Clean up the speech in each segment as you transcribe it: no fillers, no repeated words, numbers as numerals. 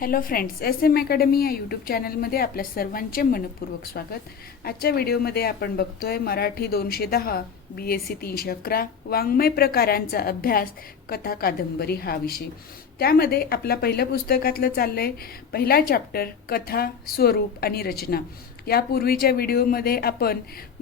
Hello friends, SM academy या YouTube चॅनलमध्ये आपल्या सर्वांचे मनपूर्वक स्वागत। आजच्या व्हिडिओमध्ये आपण बघतोय मराठी 210 BSc 311 वाङ्मय प्रकारांचा अभ्यास कथा कादंबरी हा विषय। त्यामध्ये आपला पहिलं पुस्तकातलं चाललंय पहिला चॅप्टर कथा स्वरूप आणि रचना। यापूर्वीच्या व्हिडिओमध्ये आपण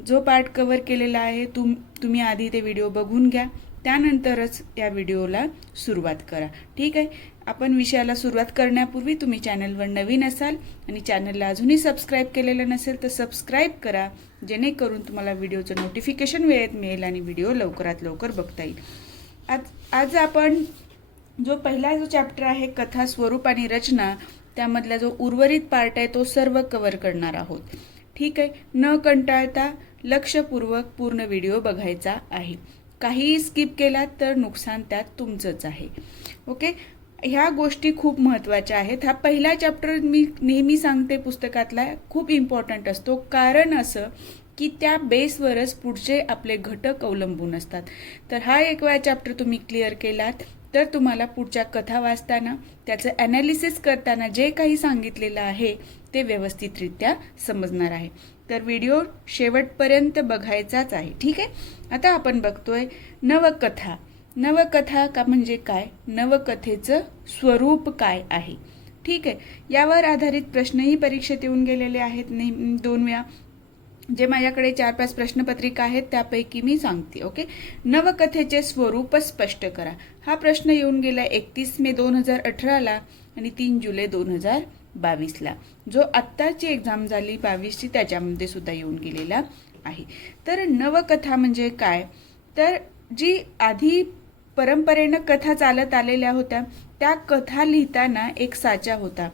जो पार्ट कव्हर केलेला आहे तुम्ही आधी ते व्हिडिओ बघून घ्या, त्यानंतरच या व्हिडिओला सुरुवात करा। ठीक आहे, आपण विषयाला सुरुवात करण्यापूर्वी तुम्ही चॅनलवर नवीन असाल आणि चॅनलला अजूनही सबस्क्राइब केलेलं नसेल तर सबस्क्राइब करा, जेणेकरून तुम्हाला व्हिडिओचं नोटिफिकेशन वेळेत मिळेल आणि व्हिडिओ लवकरात लवकर बघता येईल। आज आपण जो पहिला जो चॅप्टर आहे कथा स्वरूप आणि रचना, त्यामधला जो उर्वरित पार्ट आहे तो सर्व कव्हर करणार आहोत। ठीक आहे, न कंटाळता लक्षपूर्वक पूर्ण व्हिडिओ बघायचा आहे। काही स्किप केलात तर नुकसान त्यात तुमचंच आहे। ओके, ह्या गोष्टी खूप महत्त्वाच्या आहेत। हा पहिला चॅप्टर मी नेहमी सांगते पुस्तकातला खूप इम्पॉर्टंट असतो, कारण असं की त्या बेसवरच पुढचे आपले घटक अवलंबून असतात। तर हा एक वेळा चॅप्टर तुम्ही क्लिअर केलात तर तुम्हाला पुढच्या कथा वाचताना त्याचं ॲनालिसिस करताना जे काही सांगितलेलं आहे ते व्यवस्थितरित्या समजणार आहे। तर व्हिडिओ शेवटपर्यंत बघायचाच आहे। ठीक आहे, आता आपण बघतोय नवकथा। नवकथा का म्हणजे काय, नवकथेचं स्वरूप काय आहे। ठीक आहे, यावर आधारित प्रश्नही परीक्षेत येऊन गेलेले आहेत 2 वेळा। जे माझ्याकडे 4-5 प्रश्नपत्रिका आहेत त्यापैकी मी सांगते। ओके, नवकथेचे स्वरूप स्पष्ट करा। हा प्रश्न येऊन गेला 31 मे 2018ला आणि 3 जुलै 2022ला। जो आत्ताची एक्झाम झाली 22ची त्याच्यामध्ये सुद्धा येऊन गेलेला आहे। तर नवकथा म्हणजे काय, तर जी आधी परंपरेनं कथा चालत आलेल्या होत्या त्या कथा लिहिताना एक साचा होता,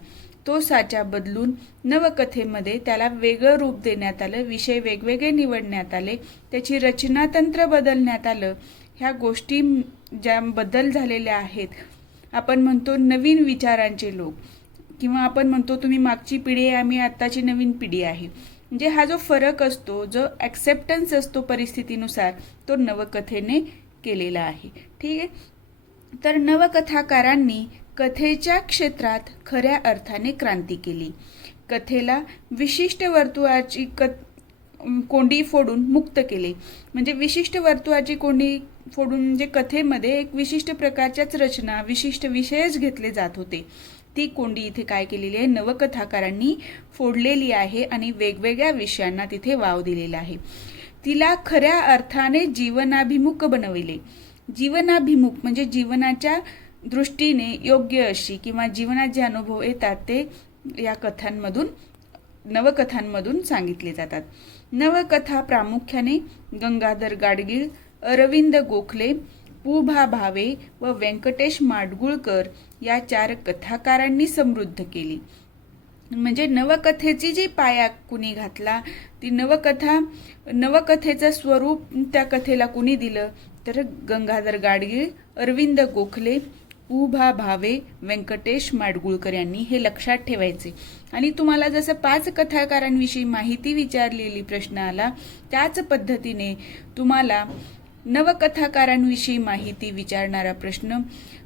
तो साचा बदलून नवकथेमध्ये त्याला वेगळं रूप देण्यात आलं, विषय वेगवेगळे निवडण्यात आले, त्याची रचनातंत्र बदलण्यात आलं। ह्या गोष्टी ज्या बदल झालेल्या आहेत, आपण म्हणतो नवीन विचारांचे लोक, किंवा आपण म्हणतो तुम्ही मागची पिढी आहे आम्ही आत्ताची नवीन पिढी आहे, म्हणजे हा जो फरक असतो, जो ॲक्सेप्टन्स असतो परिस्थितीनुसार, तो नवकथेने केलेला आहे। ठीक आहे, तर नवकथाकारांनी कथेच्या क्षेत्रात खऱ्या अर्थाने क्रांती केली। कथेला विशिष्ट वर्तुळाची कोंडी फोडून मुक्त केले। म्हणजे विशिष्ट वर्तुळाची कोंडी फोडून म्हणजे कथेमध्ये एक विशिष्ट प्रकारच्याच रचना, विशिष्ट विषयच घेतले जात होते, ती कोंडी इथे काय केलेली आहे, नवकथाकारांनी फोडलेली आहे आणि वेगवेगळ्या विषयांना तिथे वाव दिलेला आहे। तिला खऱ्या अर्थाने जीवनाभिमुख बनविले। जीवनाभिमुख म्हणजे जीवनाच्या दृष्टीने योग्य अशी, किंवा जीवनात जे अनुभव येतात ते या कथांमधून, नवकथांमधून सांगितले जातात। नवकथा प्रामुख्याने गंगाधर गाडगीळ, अरविंद गोखले, पु.भा. भावे व व्यंकटेश माडगुळकर या 4 कथाकारांनी समृद्ध केली। म्हणजे नवकथेची जी पाया कुणी घातला, ती नवकथेचं स्वरूप त्या कथेला कुणी दिलं, तर गंगाधर गाडगीळ, अरविंद गोखले, पु.भा. भावे, व्यंकटेश माडगुळकर यांनी। हे लक्षात ठेवायचे। आणि तुम्हाला जसं 5 कथाकारांविषयी माहिती विचारलेली प्रश्न आला, त्याच पद्धतीने तुम्हाला नवकथाकारांविषयी माहिती विचारणारा प्रश्न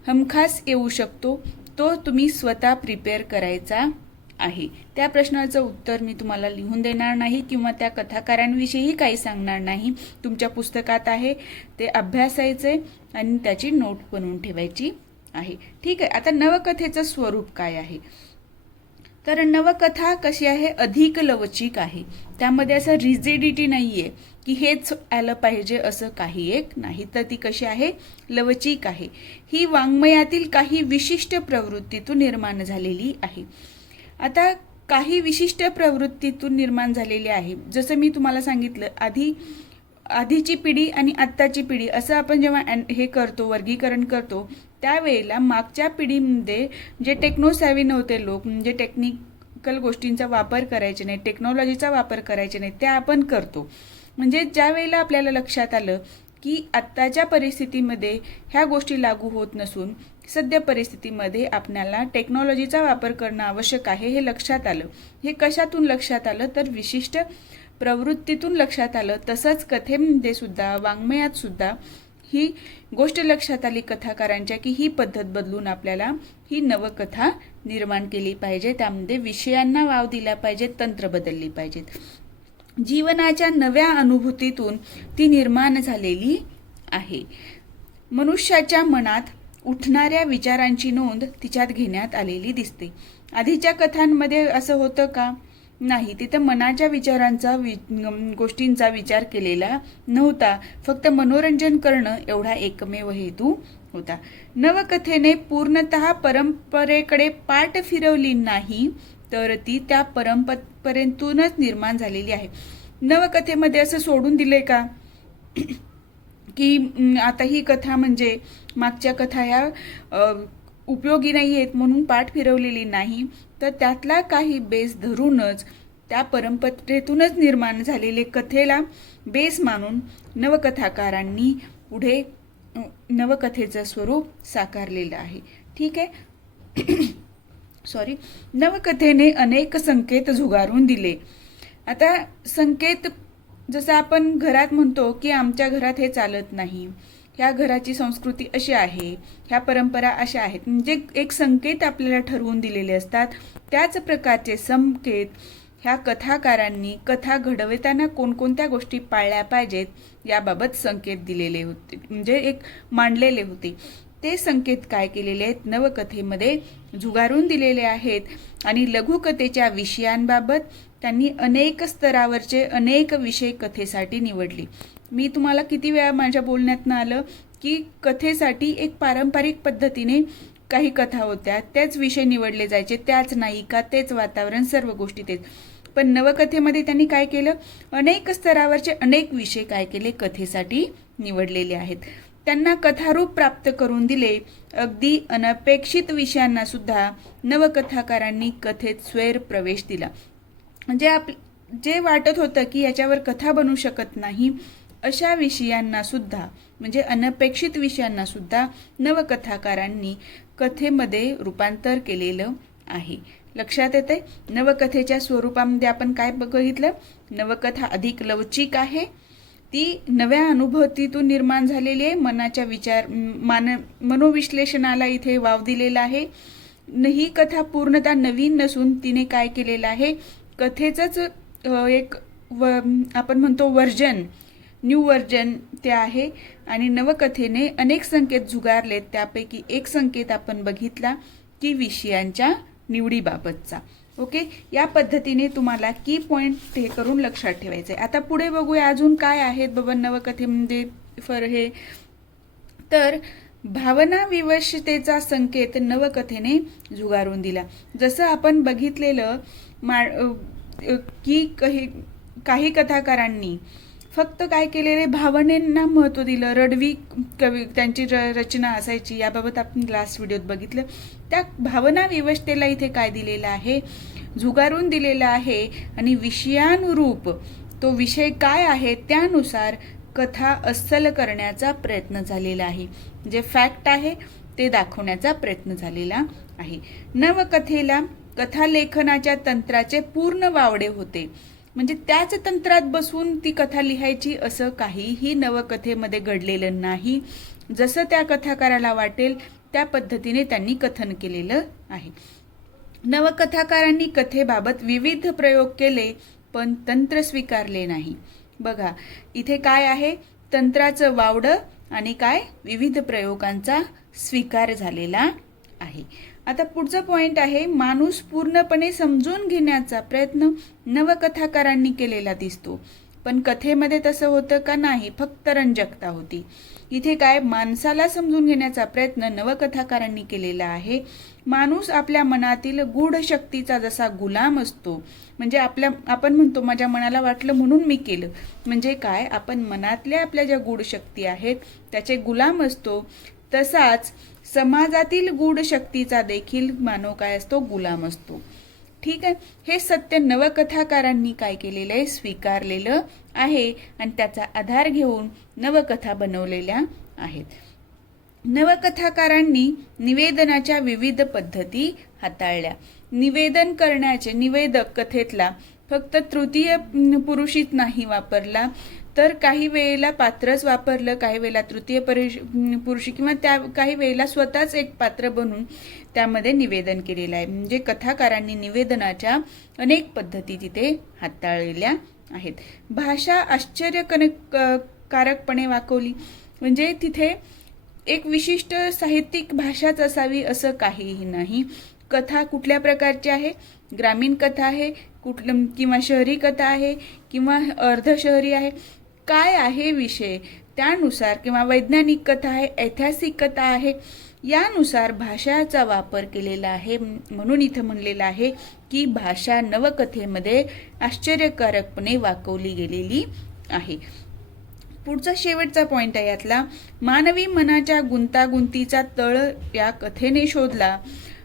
हमखास येऊ शकतो, तो तुम्ही स्वतः प्रिपेअर करायचा आहे। त्या प्रश्नाचं उत्तर मी तुम्हाला लिहून देणार नाही किंवा त्या कथाकारांविषयीही काही सांगणार नाही, तुमच्या पुस्तकात आहे ते अभ्यासायचे आणि त्याची नोट बनवून ठेवायची आहे। ठीक आहे, आता नवकथेचं स्वरूप काय आहे, तर नवकथा कशी आहे, अधिक लवचिक आहे। त्यामध्ये असं रिजिडिटी नाहीये की हेच आलं पाहिजे असं काही एक नाही, तर ती कशी आहे, लवचिक आहे। ही वाङ्मयातील काही विशिष्ट प्रवृत्तीतून निर्माण झालेली आहे। आता काही विशिष्ट प्रवृत्तीतून निर्माण झालेली आहे, जसं मी तुम्हाला सांगितलं आधीची पिढी आणि आत्ताची पिढी असं आपण जेव्हा हे करतो, वर्गीकरण करतो, त्यावेळेला मागच्या पिढीमध्ये जे टेक्नोसॅव्ही नव्हते लोक, म्हणजे टेक्निकल गोष्टींचा वापर करायचे नाही, टेक्नॉलॉजीचा वापर करायचे नाही, त्या आपण करतो। म्हणजे ज्या वेळेला आपल्याला लक्षात आलं की आत्ताच्या परिस्थितीमध्ये ह्या गोष्टी लागू होत नसून सध्या परिस्थितीमध्ये आपल्याला टेक्नॉलॉजीचा वापर करणं आवश्यक आहे, हे लक्षात आलं। हे कशातून लक्षात आलं, तर विशिष्ट प्रवृत्तीतून लक्षात आलं। तसंच कथेमध्ये सुद्धा, वाङ्मयात सुद्धा ही गोष्ट लक्षात आली कथाकारांच्या की ही पद्धत बदलून आपल्याला ही नवकथा निर्माण केली पाहिजे, त्यामध्ये विषयांना वाव दिला पाहिजे, तंत्र बदलली पाहिजेत. जीवनाच्या नव्या अनुभूतीतून ती निर्माण झालेली आहे. मनुष्याच्या मनात उठणाऱ्या विचारांची नोंद तिच्यात घेण्यात आलेली दिसते. आधीच्या कथांमध्ये असं होतं का? नाही. तिथं मनाच्या विचारांचा गोष्टींचा विचार केलेला नव्हता. फक्त मनोरंजन करणं एवढा एकमेव हेतू होता. नवकथेने पूर्णतः परंपरेकडे पाठ फिरवली नाही, तर ती त्या परंपरेतूनच निर्माण झालेली आहे. नवकथेमध्ये असं सोडून दिले का की आता ही कथा म्हणजे मागच्या कथा ह्या उपयोगी नाही आहेत म्हणून पाठ फिरवलेली नाही, तर त्यातला काही बेस धरूनच त्या परंपरेतूनच निर्माण झालेले कथेला बेस मानून नवकथाकारांनी पुढे नवकथेचं स्वरूप साकारलेलं आहे. ठीक आहे. सॉरी. नवकथेने अनेक संकेत झुगारून दिले. आता संकेत जसं आपण घरात म्हणतो की आमच्या घरात हे चालत नाही, ह्या घराची संस्कृती अशी आहे, ह्या परंपरा अशा आहेत, म्हणजे एक संकेत आपल्याला ठरवून दिलेले असतात. त्याच प्रकारचे संकेत ह्या कथाकारांनी कथा घडवताना कोणकोणत्या गोष्टी पाळल्या पाहिजेत याबाबत संकेत दिलेले होते, म्हणजे एक मांडलेले होते. ते संकेत काय केलेले आहेत? नवकथेमध्ये झुगारून दिलेले आहेत. आणि लघुकथेच्या विषयांबाबत त्यांनी अनेक स्तरावरचे अनेक विषय कथेसाठी निवडले. मी तुम्हाला किती वेळा माझ्या बोलण्यातनं आलं की कथेसाठी एक पारंपरिक पद्धतीने काही कथा होत्या, त्याच विषय निवडले जायचे, त्याच नायिका, तेच वातावरण, सर्व गोष्टी तेच. पण नवकथेमध्ये त्यांनी काय केलं? अनेक स्तरावरचे अनेक विषय काय केले? कथेसाठी निवडलेले आहेत. त्यांना कथारूप प्राप्त करून दिले. अगदी अनपेक्षित विषयांना सुद्धा नवकथाकारांनी कथेत स्वैर प्रवेश दिला. म्हणजे जे वाटत होतं की याच्यावर कथा बनू शकत नाही, अशा विषयांना सुद्धा, म्हणजे अनपेक्षित विषयांना सुद्धा नवकथाकारांनी कथेमध्ये रूपांतर केलेलं आहे. लक्षात येते? नवकथेच्या स्वरूपामध्ये आपण काय बघितलं? नवकथा अधिक लवचिक आहे, ती नव्या अनुभूतीतून निर्माण झालेली आहे. मनाच्या मनोविश्लेषणाला इथे वाव दिलेला आहे. ही कथा पूर्णतः नवीन नसून तिने काय केलेलं आहे? कथेचंच एक आपण म्हणतो व्हर्जन, न्यू व्हर्जन ते आहे. आणि नवकथेने अनेक संकेत झुगारलेत. त्यापैकी एक संकेत आपण बघितला की विषयांच्या निवडीबाबतचा. ओके, या पद्धतीने तुम्हाला की पॉइंट हे करून लक्षात ठेवायचं आहे. आता पुढे बघूया अजून काय आहेत बाबा नवकथेमध्ये हे. तर भावना विवशतेचा संकेत नवकथेने झुगारून दिला. जसं आपण बघितलेलं की काही कथाकारांनी फक्त काय केलेले? भावनेंना महत्त्व दिलं. रडवी कवी त्यांची रचना असायची, याबाबत आपण लास्ट व्हिडिओत बघितलं. त्या भावना विवशतेला इथे काय दिलेलं आहे? झुगारून दिलेला आहे. आणि विषयानुरूप तो विषय काय आहे त्यानुसार कथा अस्सल करण्याचा प्रयत्न झालेला आहे. जे फॅक्ट आहे ते दाखवण्याचा प्रयत्न झालेला आहे. नवकथेला कथालेखनाच्या तंत्राचे पूर्ण वावडे होते. म्हणजे त्याच तंत्रात बसून ती कथा लिहायची असं काहीही नवकथेमध्ये घडलेलं नाही. जसं त्या कथाकाराला वाटेल त्या पद्धतीने त्यांनी कथन केलेलं आहे. नवकथाकारांनी कथेबाबत विविध प्रयोग केले पण तंत्र स्वीकारले नाही. बघा इथे काय आहे? तंत्राचं वावडं आणि काय? विविध प्रयोगांचा स्वीकार झालेला आहे. आता पुढचा पॉइंट आहे, माणूस पूर्णपणे समजून घेण्याचा प्रयत्न नवकथाकारांनी केलेला दिसतो. पण कथेमध्ये तसं होतं का? नाही, फक्त रंजकता होती. इथे काय? माणसाला समजून घेण्याचा प्रयत्न नवकथाकारांनी केलेला आहे. माणूस आपल्या मनातील गूढ शक्तीचा जसा गुलाम असतो, म्हणजे आपण म्हणतो माझ्या मनाला वाटलं म्हणून मी केलं, म्हणजे काय? आपण मनातल्या आपल्या ज्या गूढ शक्ती आहेत त्याचे गुलाम असतो. तसाच समाजातील गूढ शक्तीचा देखील मानव काय असतो? गुलाम असतो. ठीक आहे. हे सत्य नवकथाकारांनी काय केलेलं आहे? स्वीकारलेलं आहे आणि त्याचा आधार घेऊन नवकथा बनवलेल्या आहेत. नवकथाकारांनी निवेदनाच्या विविध पद्धती हाताळल्या. निवेदन करण्याचे निवेदक कथेतला फक्त तृतीय पुरुषीच नाही वापरला, तर काही वेळेला पात्रच वापरलं, काही वेळेला तृतीय पुरुषी किंवा त्या काही वेळेला स्वतःच एक पात्र बनून त्यामध्ये निवेदन केलेलं आहे. म्हणजे कथाकारांनी निवेदनाच्या अनेक पद्धती तिथे हाताळलेल्या आहेत. भाषा आश्चर्यकारकपणे वाकवली, म्हणजे तिथे एक विशिष्ट साहित्यिक भाषाच असावी असं काहीही नाही. कथा कुठल्या प्रकारची आहे? ग्रामीण कथा आहे किंवा शहरी कथा आहे किंवा अर्धशहरी आहे, काय आहे विषय त्यानुसार, किंवा वैज्ञानिक कथा आहे, ऐतिहासिक कथा आहे, यानुसार भाषाचा वापर केलेला आहे. म्हणून इथं म्हणलेलं आहे की भाषा नवकथेमध्ये आश्चर्यकारकपणे वाकवली गेलेली आहे. पुढचा शेवटचा पॉइंट आहे यातला, मानवी मनाच्या गुंतागुंतीचा तळ या कथेने शोधला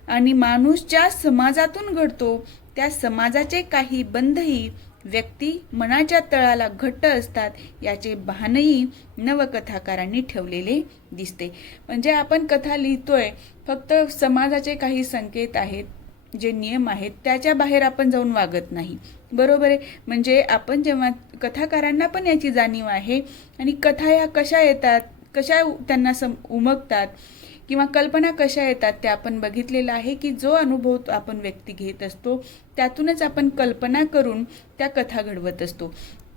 आणि माणूस ज्या समाजातून घडतो त्या समाजाचे काही बंधही व्यक्ती मनाच्या तळाला घट्ट असतात याचे भानही नवकथाकारांनी ठेवलेले दिसते. म्हणजे आपण कथा लिहितोय, फक्त समाजाचे काही संकेत आहेत, जे नियम आहेत त्याच्या बाहेर आपण जाऊन वागत नाही, बरोबर आहे. म्हणजे आपण जेव्हा कथाकारांना पण याची जाणीव आहे आणि कथा ह्या कशा येतात, कशा त्यांना उमगतात किंवा कल्पना कशा येतात ते आपण बघितलेलं आहे की जो अनुभव आपण व्यक्ती घेत असतो त्यातूनच आपण कल्पना करून त्या कथा घडवत असतो.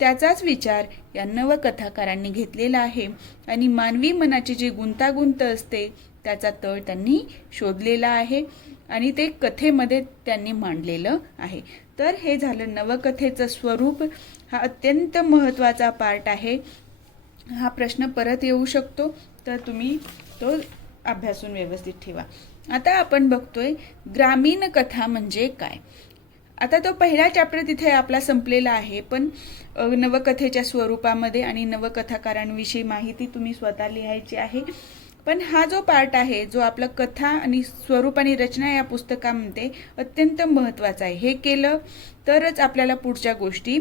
त्याचाच विचार या नवकथाकारांनी घेतलेला आहे आणि मानवी मनाची जी गुंतागुंत असते त्याचा तळ त्यांनी शोधलेला आहे आणि ते कथेमध्ये त्यांनी मांडलेलं आहे. तर हे झालं नवकथेचं स्वरूप. हा अत्यंत महत्त्वाचा पार्ट आहे. हा प्रश्न परत येऊ शकतो, तर तुम्ही तो अभ्यासून व्यवस्थित ठेवा. आता आपण बघतोय ग्रामीण कथा म्हणजे काय. आता तो पहिला चॅप्टर तिथे आपला संपलेला आहे, पण नवकथेच्या स्वरूपामध्ये आणि नवकथाकारांविषयी माहिती तुम्ही स्वतः लिहायची आहे. पण हा जो पार्ट आहे, जो आपला कथा आणि स्वरूप आणि रचना या पुस्तकामध्ये अत्यंत महत्त्वाचा आहे. हे केलं तरच आपल्याला पुढच्या गोष्टी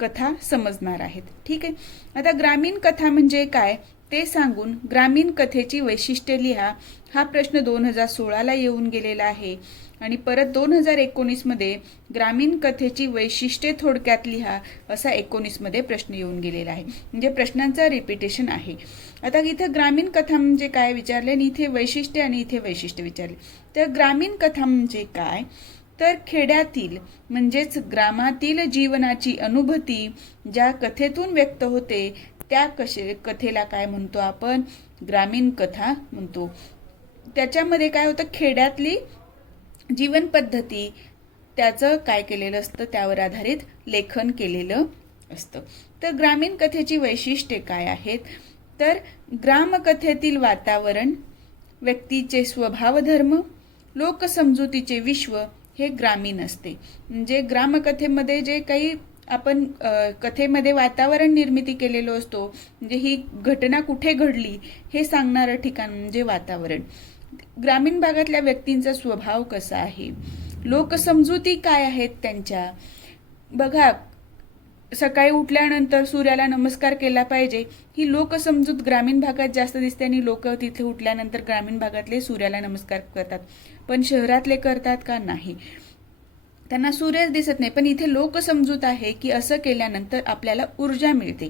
कथा समजणार आहेत. ठीक आहे. आता ग्रामीण कथा म्हणजे काय ते सांगून ग्रामीण कथेची वैशिष्ट्ये लिहा हा प्रश्न 2016ला येऊन गेलेला आहे आणि परत 2019मध्ये ग्रामीण कथेची वैशिष्ट्ये थोडक्यात लिहा असा 19मध्ये प्रश्न येऊन गेलेला आहे. म्हणजे प्रश्नांचं रिपिटेशन आहे. आता इथं ग्रामीण कथा म्हणजे काय विचारले आणि इथे वैशिष्ट्ये आणि इथे वैशिष्ट्य विचारले. तर ग्रामीण कथा म्हणजे काय, तर खेड्यातील म्हणजेच ग्रामातील जीवनाची अनुभूती ज्या कथेतून व्यक्त होते त्या कथेला काय म्हणतो आपण, ग्रामीण कथा म्हणतो. त्याच्यामध्ये काय होतं, खेड्यातली जीवन पद्धती त्याचं काय केलेलं असतं, त्यावर आधारित लेखन केलेलं असतं. तर ग्रामीण कथेची वैशिष्ट्ये काय आहेत, तर ग्रामकथेतील वातावरण, व्यक्तीचे स्वभावधर्म, लोकसमजुतीचे विश्व हे ग्रामीण असते. म्हणजे ग्रामकथेमध्ये जे काही आपण कथेमध्ये वातावरण निर्मिती केलेलो असतो, म्हणजे ही घटना कुठे घडली हे सांगणारं ठिकाण म्हणजे वातावरण. ग्रामीण भागातल्या व्यक्तींचा स्वभाव कसा आहे, लोकसमजुती काय आहेत त्यांच्या. बघा, सकाळी उठल्यानंतर सूर्याला नमस्कार केला पाहिजे ही लोकसमजूत ग्रामीण भागात जास्त दिसते आणि लोक तिथे उठल्यानंतर ग्रामीण भागातले सूर्याला नमस्कार करतात. पण शहरातले करतात का? नाही. त्यांना सूर्यच दिसत नाही, पण इथे लोकसमजूत आहे की असं केल्यानंतर आपल्याला ऊर्जा मिळते.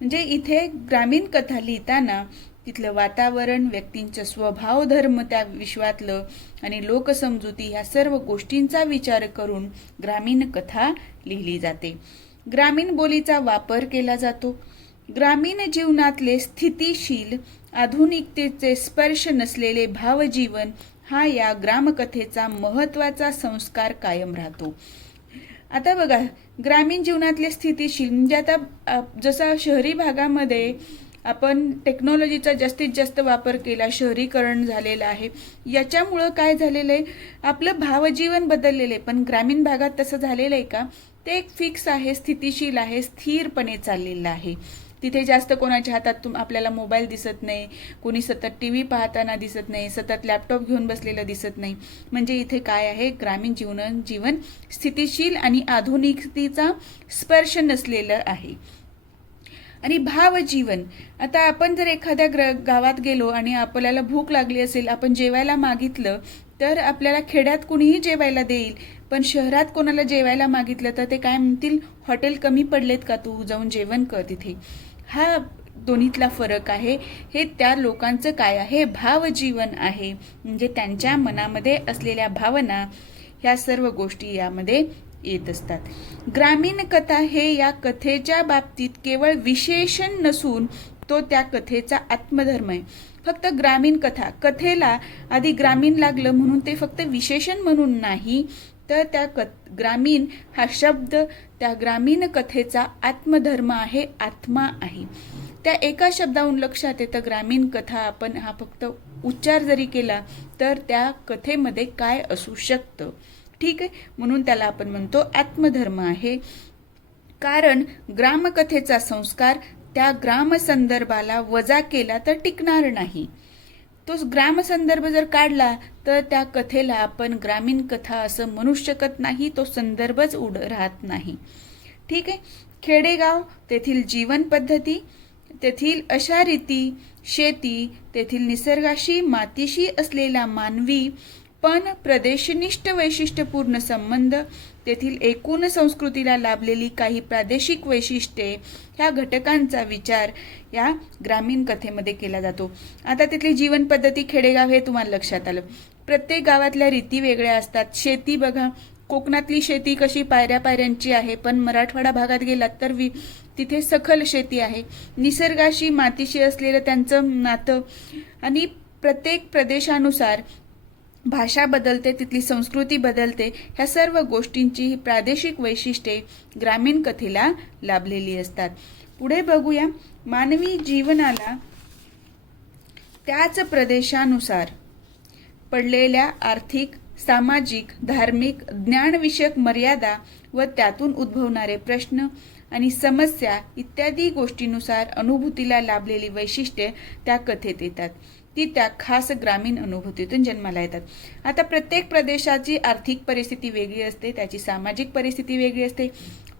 म्हणजे इथे ग्रामीण कथा लिहिताना तिथलं वातावरण, व्यक्तींचं स्वभाव, धर्म त्या विश्वातलं आणि लोकसमजुती ह्या सर्व गोष्टींचा विचार करून ग्रामीण कथा लिहिली जाते. ग्रामीण बोलीचा वापर केला जातो. ग्रामीण जीवनातले स्थितिशील, आधुनिकतेचे स्पर्श नसलेले भावजीवन हा या ग्रामकथेचा महत्त्वाचा संस्कार कायम राहतो. आता बघा, ग्रामीण जीवनातले स्थितिशील म्हणजे आता जसा शहरी भागामध्ये आपण टेक्नॉलॉजीचा जास्तीत जास्त वापर केला, शहरीकरण झालेलं आहे, याच्यामुळं काय झालेलं आहे, आपलं भावजीवन बदललेलं आहे. पण ग्रामीण भागात तसं झालेलं आहे का? ते एक फिक्स आहे, स्थितिशील आहे, स्थिरपणे चाललेलं आहे. तिथे जास्त कोणाच्या हातात आपल्याला मोबाईल दिसत नाही, कोणी सतत टी व्ही पाहताना दिसत नाही, सतत लॅपटॉप घेऊन बसलेलं दिसत नाही. म्हणजे इथे काय आहे, ग्रामीण जीवन स्थितिशील आणि आधुनिकतेचा स्पर्श नसलेलं आहे. आणि भावजीवन, आता आपण जर एखाद्या गावात गेलो आणि आपल्याला भूक लागली असेल, आपण जेवायला मागितलं तर आपल्याला खेड्यात कुणीही जेवायला देईल, पण शहरात कोणाला जेवायला मागितलं तर ते काय म्हणतील, हॉटेल कमी पडलेत का, तू जाऊन जेवण कर तिथे. हा दोन्हीतला फरक आहे. हे त्या लोकांचं काय आहे, भावजीवन आहे. म्हणजे त्यांच्या मनामध्ये असलेल्या भावना, ह्या सर्व गोष्टी यामध्ये येत असतात. ग्रामीण कथा हे या कथेच्या बाबतीत केवळ विशेषण नसून तो त्या कथेचा आत्मधर्म आहे. फक्त ग्रामीण कथा, कथेला आधी ग्रामीण लागलं म्हणून ते फक्त विशेषण म्हणून नाही, तर त्या ग्रामीण हा शब्द त्या ग्रामीण कथेचा आत्मधर्म आहे, आत्मा आहे. त्या एका शब्दावरून लक्षात येतं ग्रामीण कथा आपण हा फक्त उच्चार जरी केला तर त्या कथेमध्ये काय असू शकतं. ठीक आहे, म्हणून त्याला आपण म्हणतो आत्मधर्म आहे. कारण ग्रामकथेचा संस्कार त्या ग्रामसंदर्भाला वजा केला तर टिकणार नाही. तो ग्रामसंदर्भ जर काढला तर त्या कथेला आपण ग्रामीण कथा असं म्हणू शकत नाही, तो संदर्भच राहत नाही. ठीक आहे. खेडेगाव, तेथील जीवन पद्धती, तेथील अशा रीती, शेती, तेथील निसर्गाशी मातीशी असलेला मानवी पण प्रदेशनिष्ठ वैशिष्ट्यपूर्ण संबंध, तेथील एकूण संस्कृतीला लाभलेली काही प्रादेशिक वैशिष्ट्ये, ह्या घटकांचा विचार या ग्रामीण कथेमध्ये केला जातो. आता तिथली जीवन पद्धती, खेडेगाव हे तुम्हाला लक्षात आलं. प्रत्येक गावातल्या रीती वेगळ्या असतात. शेती बघा, कोकणातली शेती कशी पायऱ्या पायऱ्यांची आहे, पण मराठवाडा भागात गेलात तर तिथे सखल शेती आहे. निसर्गाशी मातीशी असलेलं त्यांचं नातं, आणि प्रत्येक प्रदेशानुसार भाषा बदलते, तिथली संस्कृती बदलते. ह्या सर्व गोष्टींची प्रादेशिक वैशिष्ट्ये ग्रामीण कथेला लाभलेली असतात. पुढे बघूया, मानवी जीवनाला त्याच प्रदेशानुसार पडलेल्या आर्थिक, सामाजिक, धार्मिक, ज्ञानविषयक मर्यादा व त्यातून उद्भवणारे प्रश्न आणि समस्या इत्यादी गोष्टींनुसार अनुभूतीला लाभलेली वैशिष्ट्ये त्या कथेत येतात. ती त्या खास ग्रामीण अनुभूतीतून जन्माला येतात. आता प्रत्येक प्रदेशाची आर्थिक परिस्थिती वेगळी असते, त्याची सामाजिक परिस्थिती वेगळी असते.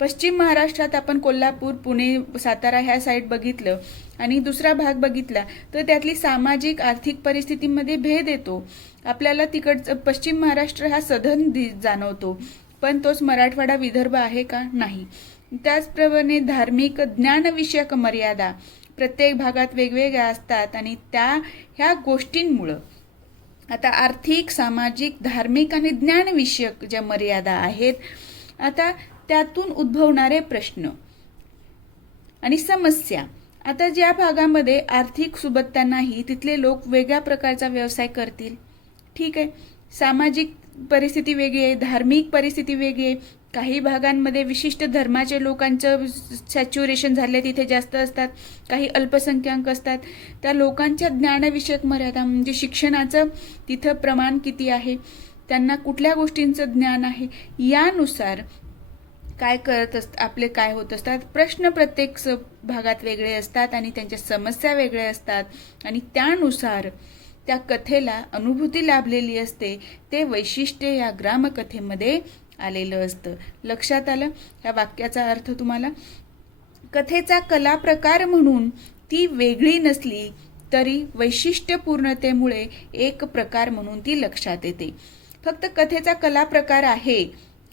पश्चिम महाराष्ट्रात आपण कोल्हापूर, पुणे, सातारा ह्या साईड बघितलं आणि दुसरा भाग बघितला तर त्यातली सामाजिक आर्थिक परिस्थितीमध्ये भेद येतो. आपल्याला तिकडचं पश्चिम महाराष्ट्र हा सधन जाणवतो, पण तोच मराठवाडा, विदर्भ आहे का, नाही. त्याचप्रमाणे धार्मिक, ज्ञानविषयक मर्यादा प्रत्येक भागात वेगवेगळ्या असतात आणि ह्या गोष्टींमुळं आता आर्थिक, सामाजिक, धार्मिक आणि ज्ञानविषयक ज्या मर्यादा आहेत, आता त्यातून उद्भवणारे प्रश्न आणि समस्या. आता ज्या भागामध्ये आर्थिक सुबत्ता नाही तिथले लोक वेगळ्या प्रकारचा व्यवसाय करतील. ठीक आहे. सामाजिक परिस्थिती वेगळी आहे, धार्मिक परिस्थिती वेगळी आहे. काही भागांमध्ये विशिष्ट धर्माचे लोकांचं सॅच्युरेशन झाले तिथे जास्त असतात, काही अल्पसंख्याक असतात. त्या लोकांच्या ज्ञानविषयक मर्यादा म्हणजे शिक्षणाचं तिथं प्रमाण किती आहे, त्यांना कुठल्या गोष्टींचं ज्ञान आहे, यानुसार काय आपले काय होत असतात प्रश्न. प्रत्येक भागात वेगळे असतात आणि त्यांच्या समस्या वेगळ्या असतात आणि त्यानुसार त्या कथेला अनुभूती लाभलेली असते. ते वैशिष्ट्य या ग्रामकथेमध्ये आलेलं असतं. लक्षात आलं या वाक्याचा अर्थ तुम्हाला? कथेचा कला प्रकार म्हणून ती वेगळी नसली तरी वैशिष्ट्यपूर्णतेमुळे एक प्रकार म्हणून ती लक्षात येते. फक्त कथेचा कला प्रकार आहे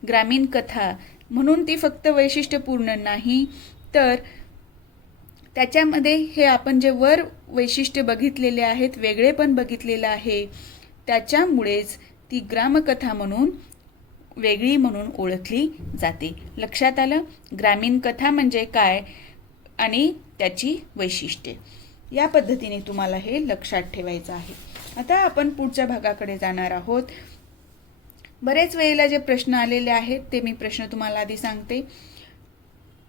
ग्रामीण कथा म्हणून ती फक्त वैशिष्ट्यपूर्ण नाही, तर त्याच्यामध्ये हे आपण जे वर वैशिष्ट्य बघितलेले आहेत, वेगळे पण बघितलेलं आहे, त्याच्यामुळेच ती ग्रामकथा म्हणून वेगळी म्हणून ओळखली जाते. लक्षात आलं? ग्रामीण कथा म्हणजे काय आणि त्याची वैशिष्ट्ये. या पद्धतीने तुम्हाला हे लक्षात ठेवायचं आहे. आता आपण पुढच्या भागाकडे जाणार आहोत. बरेच वेळेला जे प्रश्न आलेले आहेत ते मी प्रश्न तुम्हाला आधी सांगते.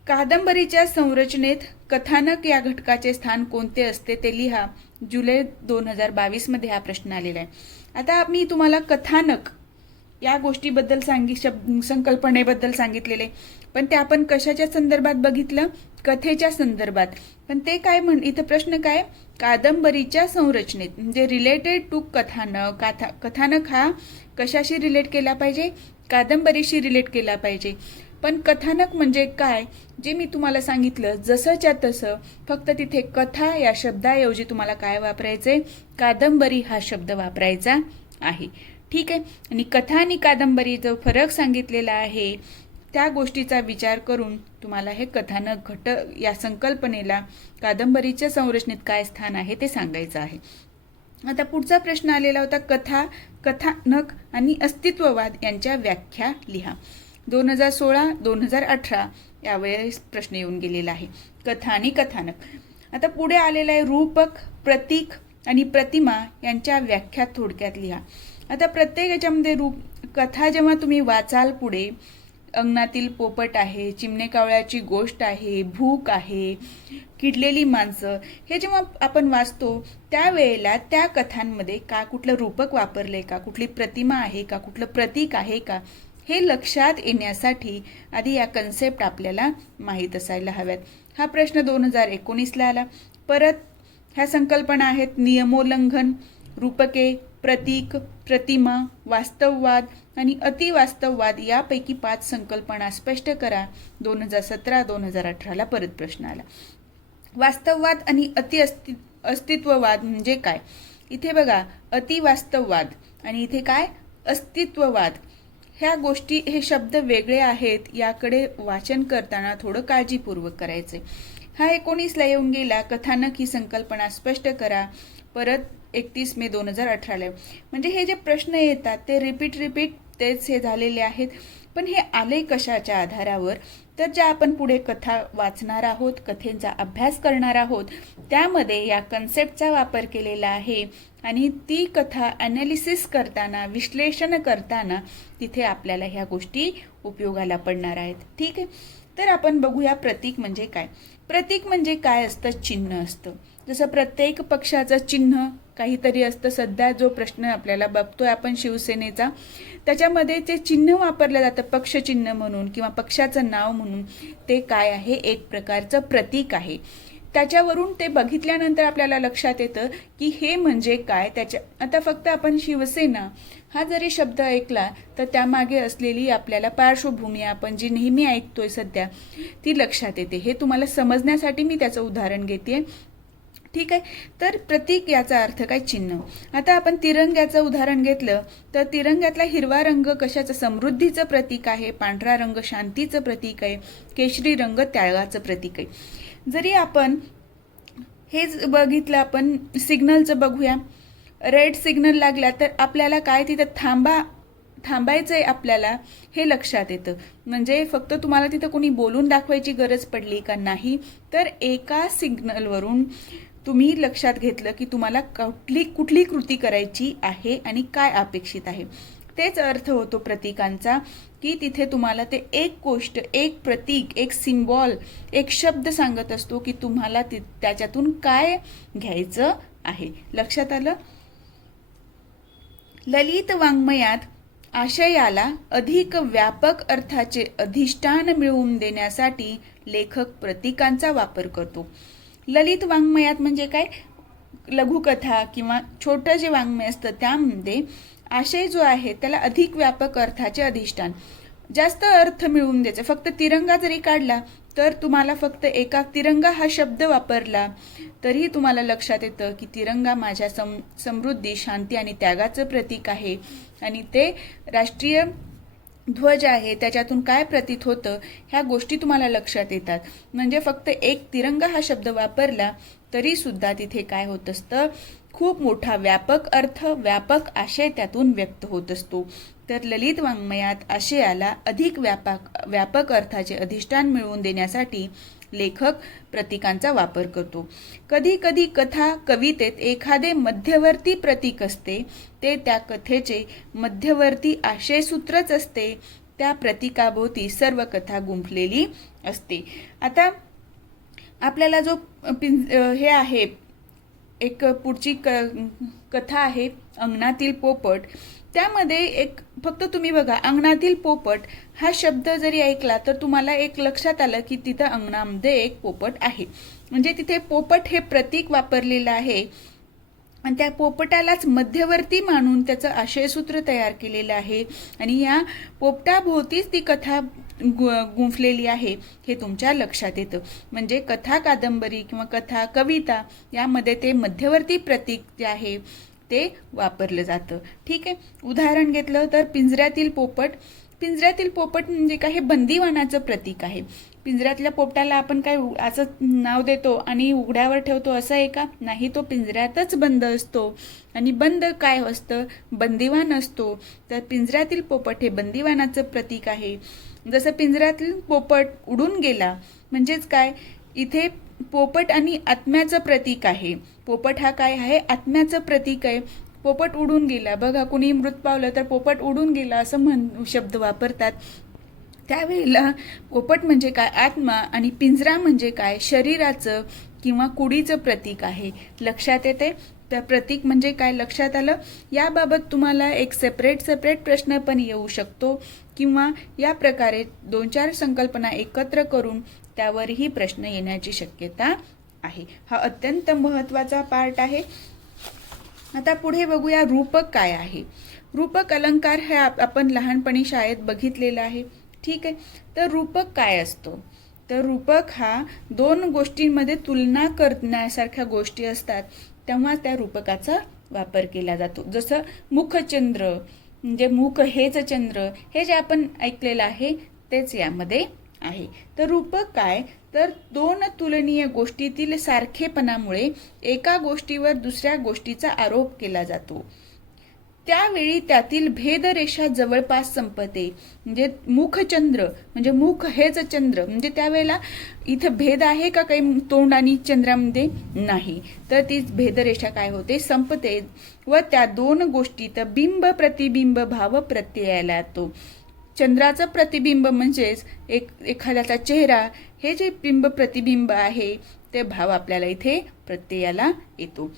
कादंबरीच्या संरचनेत कथानक या घटकाचे स्थान कोणते असते ते लिहा. जुलै 2022 हा प्रश्न आलेला आहे. आता मी तुम्हाला कथानक या गोष्टीबद्दल संकल्पनेबद्दल सांगितलेले, पण ते आपण कशाच्या संदर्भात बघितलं? कथेच्या संदर्भात. पण ते काय इथं प्रश्न काय? कादंबरीच्या संरचनेत म्हणजे रिलेटेड टू कथानक. कथानक हा कशाशी रिलेट केला पाहिजे? कादंबरीशी रिलेट केला पाहिजे. पण कथानक म्हणजे काय? जे मी तुम्हाला सांगितलं जसंच्या तसं, फक्त तिथे कथा या शब्दाऐवजी तुम्हाला काय वापरायचंय? कादंबरी हा शब्द वापरायचा आहे. ठीक आहे. आणि कथा आणि कादंबरी जो फरक सांगितलेला आहे त्या गोष्टीचा विचार करून तुम्हाला हे कथानक घटक या संकल्पनेला कादंबरीच्या संरचनेत काय स्थान आहे ते सांगायचं आहे. आता पुढचा प्रश्न आलेला होता, कथानक आणि अस्तित्ववाद यांच्या व्याख्या लिहा. 2016-2018 यावेळेस प्रश्न येऊन गेलेला आहे. कथा आणि कथानक. आता पुढे आलेला आहे, रूपक, प्रतीक आणि प्रतिमा यांच्या व्याख्या थोडक्यात लिहा. आता प्रत्येक याच्यामध्ये कथा जेव्हा तुम्ही वाचाल पुढे, अंगणातील पोपट आहे, चिमणे कावळ्याची गोष्ट आहे, भूक आहे, किडलेली माणसं, हे जेव्हा आपण वाचतो त्यावेळेला त्या कथांमध्ये का कुठलं रूपक वापरलंय का, कुठली प्रतिमा आहे का, कुठलं प्रतीक आहे का, हे लक्षात येण्यासाठी आधी या कन्सेप्ट आपल्याला माहीत असायला हव्यात. हा प्रश्न 2019ला आला. परत ह्या संकल्पना आहेत, नियमोल्लंघन, रूपके, प्रतीक, प्रतिमा, वास्तववाद आणि अतिवास्तववाद यापैकी 5 संकल्पना स्पष्ट करा. 2017-2018ला परत प्रश्न आला. वास्तववाद आणि अस्तित्ववाद म्हणजे काय? इथे बघा, अतिवास्तववाद आणि इथे काय, अस्तित्ववाद, ह्या गोष्टी, हे शब्द वेगळे आहेत. याकडे वाचन करताना थोडं काळजीपूर्वक करायचे. हा 19ला येऊन गेला. कथानक ही संकल्पना स्पष्ट करा. परत 31 मे 2018ला. म्हणजे हे जे प्रश्न येतात ते रिपीट तेच हे झालेले आहेत. पण हे आले कशाच्या आधारावर? तर ज्या आपण पुढे कथा वाचणार आहोत, कथेचा अभ्यास करणार आहोत, त्यामध्ये या कन्सेप्टचा वापर केलेला आहे आणि ती कथा ॲनालिसिस करताना, विश्लेषण करताना तिथे आपल्याला ह्या गोष्टी उपयोगाला पडणार आहेत. ठीक आहे. तर आपण बघूया प्रतीक म्हणजे काय. प्रतीक म्हणजे काय असतं? चिन्ह असतं. जसं प्रत्येक पक्षाचं चिन्ह काहीतरी असतं. सध्या जो प्रश्न आपल्याला बघतोय आपण शिवसेनेचा, त्याच्यामध्ये ते चिन्ह वापरलं जातं पक्षचिन्ह म्हणून किंवा पक्षाचं नाव म्हणून. ते काय आहे? एक प्रकारचं प्रतीक आहे. त्याच्यावरून ते बघितल्यानंतर आपल्याला लक्षात येतं की हे म्हणजे काय. आता फक्त आपण शिवसेना हा जरी शब्द ऐकला तर त्यामागे असलेली आपल्याला पार्श्वभूमी, आपण जी नेहमी ऐकतोय सध्या, ती लक्षात येते. हे तुम्हाला समजण्यासाठी मी त्याचं उदाहरण घेते. ठीक आहे. तर प्रतीक याचा अर्थ काय? चिन्ह. आता आपण तिरंग्याचं उदाहरण घेतलं तर तिरंग्यातला हिरवा रंग कशाचं? समृद्धीचं प्रतीक आहे. पांढरा रंग शांतीचं प्रतीक आहे. केशरी रंग त्यागाचं प्रतीक आहे. जरी आपण हेच बघितलं, आपण सिग्नलचं बघूया. रेड सिग्नल लागला तर आपल्याला काय, तिथं थांबायचंय आपल्याला, हे लक्षात येतं. म्हणजे फक्त तुम्हाला तिथं कोणी बोलून दाखवायची गरज पडली का? नाही. तर एका सिग्नलवरून तुम्ही लक्षात घेतलं की तुम्हाला कुठली कृती करायची आहे आणि काय अपेक्षित आहे. तेच अर्थ होतो प्रतीकांचा, की तिथे तुम्हाला ते एक गोष्ट, एक प्रतीक, एक सिम्बॉल, एक शब्द सांगत असतो की तुम्हाला त्याच्यातून काय घ्यायचं आहे. लक्षात आलं? ललित वाङ्मयात आशयाला अधिक व्यापक अर्थाचे अधिष्ठान मिळवून देण्यासाठी लेखक प्रतीकांचा वापर करतो. ललित वाङ्मयात म्हणजे काय? लघुकथा किंवा छोटं जे वाङ्मय असतं त्यामध्ये आशय जो आहे त्याला अधिक व्यापक अर्थाचे अधिष्ठान, जास्त अर्थ मिळवून द्यायचं. फक्त तिरंगा जरी काढला तर तुम्हाला फक्त एका तिरंगा हा शब्द वापरला तरी तुम्हाला लक्षात येतं की तिरंगा माझ्या समृद्धी, शांती आणि त्यागाचं प्रतीक आहे. आणि ते राष्ट्रीय ध्वज आहे, त्याच्यातून काय प्रतीत होतं ह्या गोष्टी तुम्हाला लक्षात येतात. म्हणजे फक्त एक तिरंगा हा शब्द वापरला तरी सुद्धा तिथे काय होत असतं? खूप मोठा व्यापक अर्थ, व्यापक आशय त्यातून व्यक्त होत असतो. तर ललित वाङ्मयात आशयाला अधिक व्यापक अर्थाचे अधिष्ठान मिळवून देण्यासाठी लेखक प्रतीकांचा वापर करतो. कधी कधी कथा, कवितेत एखादे मध्यवर्ती प्रतीक असते. ते त्या कथेचे मध्यवर्ती आशयसूत्रच असते. त्या प्रतीकाभोवती सर्व कथा गुंफलेली असते. आता आपल्याला जो हे आहे, एक पुढची कथा आहे अंगणातील पोपट. त्यामध्ये एक फक्त तुम्ही बघा, अंगणातील पोपट हा शब्द जरी ऐकला तर तुम्हाला एक लक्षात आलं की तिथं अंगणामध्ये एक पोपट आहे. म्हणजे तिथे पोपट हे प्रतीक वापरलेलं आहे आणि त्या पोपटालाच मध्यवर्ती मानून त्याचं आशयसूत्र तयार केलेलं आहे आणि या पोपटाभोवतीच ती कथा गुंफलेली आहे हे तुमच्या लक्षात येतं. म्हणजे कथा, कादंबरी किंवा कथा, कविता यामध्ये ते मध्यवर्ती प्रतीक जे आहे ते वापरलं जातं. ठीक आहे, उदाहरण घेतलं तर पिंजऱ्यातील पोपट. पिंजऱ्यातील पोपट म्हणजे काय, हे बंदिवानाचं प्रतीक आहे. पिंजऱ्यातल्या पोपटाला आपण काय असं नाव देतो आणि उघड्यावर ठेवतो असं आहे का? नाही, तो पिंजऱ्यातच बंद असतो. आणि बंद काय असतं? बंदिवान असतो. तर पिंजऱ्यातील पोपट हे बंदिवानाचं प्रतीक आहे. जसं पिंजऱ्यातील पोपट उडून गेला म्हणजेच काय, इथे पोपट आणि आत्म्याचं प्रतीक आहे. पोपट हा काय आहे? आत्म्याचं प्रतीक आहे. पोपट उडून गेला, बघा कुणी मृत पावलं तर पोपट उडून गेला असं शब्द वापरतात. त्यावेळेला पोपट म्हणजे काय? आत्मा. आणि पिंजरा म्हणजे काय? शरीराचं किंवा कुडीचं प्रतीक आहे. लक्षात येते? तर प्रतीक म्हणजे काय लक्षात आलं? याबाबत तुम्हाला एक सेपरेट प्रश्न पण येऊ शकतो किंवा या प्रकारे 2-4 संकल्पना एकत्र करून त्यावरही प्रश्न येण्याची शक्यता आहे. हा अत्यंत महत्त्वाचा पार्ट आहे. आता पुढे बघूया रूपक काय आहे. रूपक अलंकार हे आपण लहानपणी शाळेत बघितलेलं आहे. ठीक आहे, तर रूपक काय असतो? तर रूपक हा 2 गोष्टींमध्ये तुलना करण्यासारख्या गोष्टी असतात तेव्हा त्या रूपकाचा वापर केला जातो. जसं मुखचंद्र म्हणजे मुख हेच चंद्र, हे जे आपण ऐकलेलं आहे तेच यामध्ये आहे. तर रूपक काय? तर 2 तुलनीय गोष्टीतील सारखेपणामुळे एका गोष्टीवर दुसऱ्या गोष्टीचा आरोप केला जातो. त्यावेळी त्यातील भेदरेषा जवळपास संपते. म्हणजे मुखचंद्र म्हणजे मुख हेच चंद्र, म्हणजे त्यावेळेला इथं भेद आहे का काही तोंड आणि चंद्रामध्ये? नाही. तर ती भेदरेषा काय होते? संपते व त्या 2 गोष्टीत बिंब प्रतिबिंब भाव प्रत्ययाला येतो. चंद्राचं प्रतिबिंब म्हणजेच एखाद्याचा चेहरा, हे जे बिंब प्रतिबिंब आहे ते भाव आपल्याला इथे प्रत्ययाला येतो.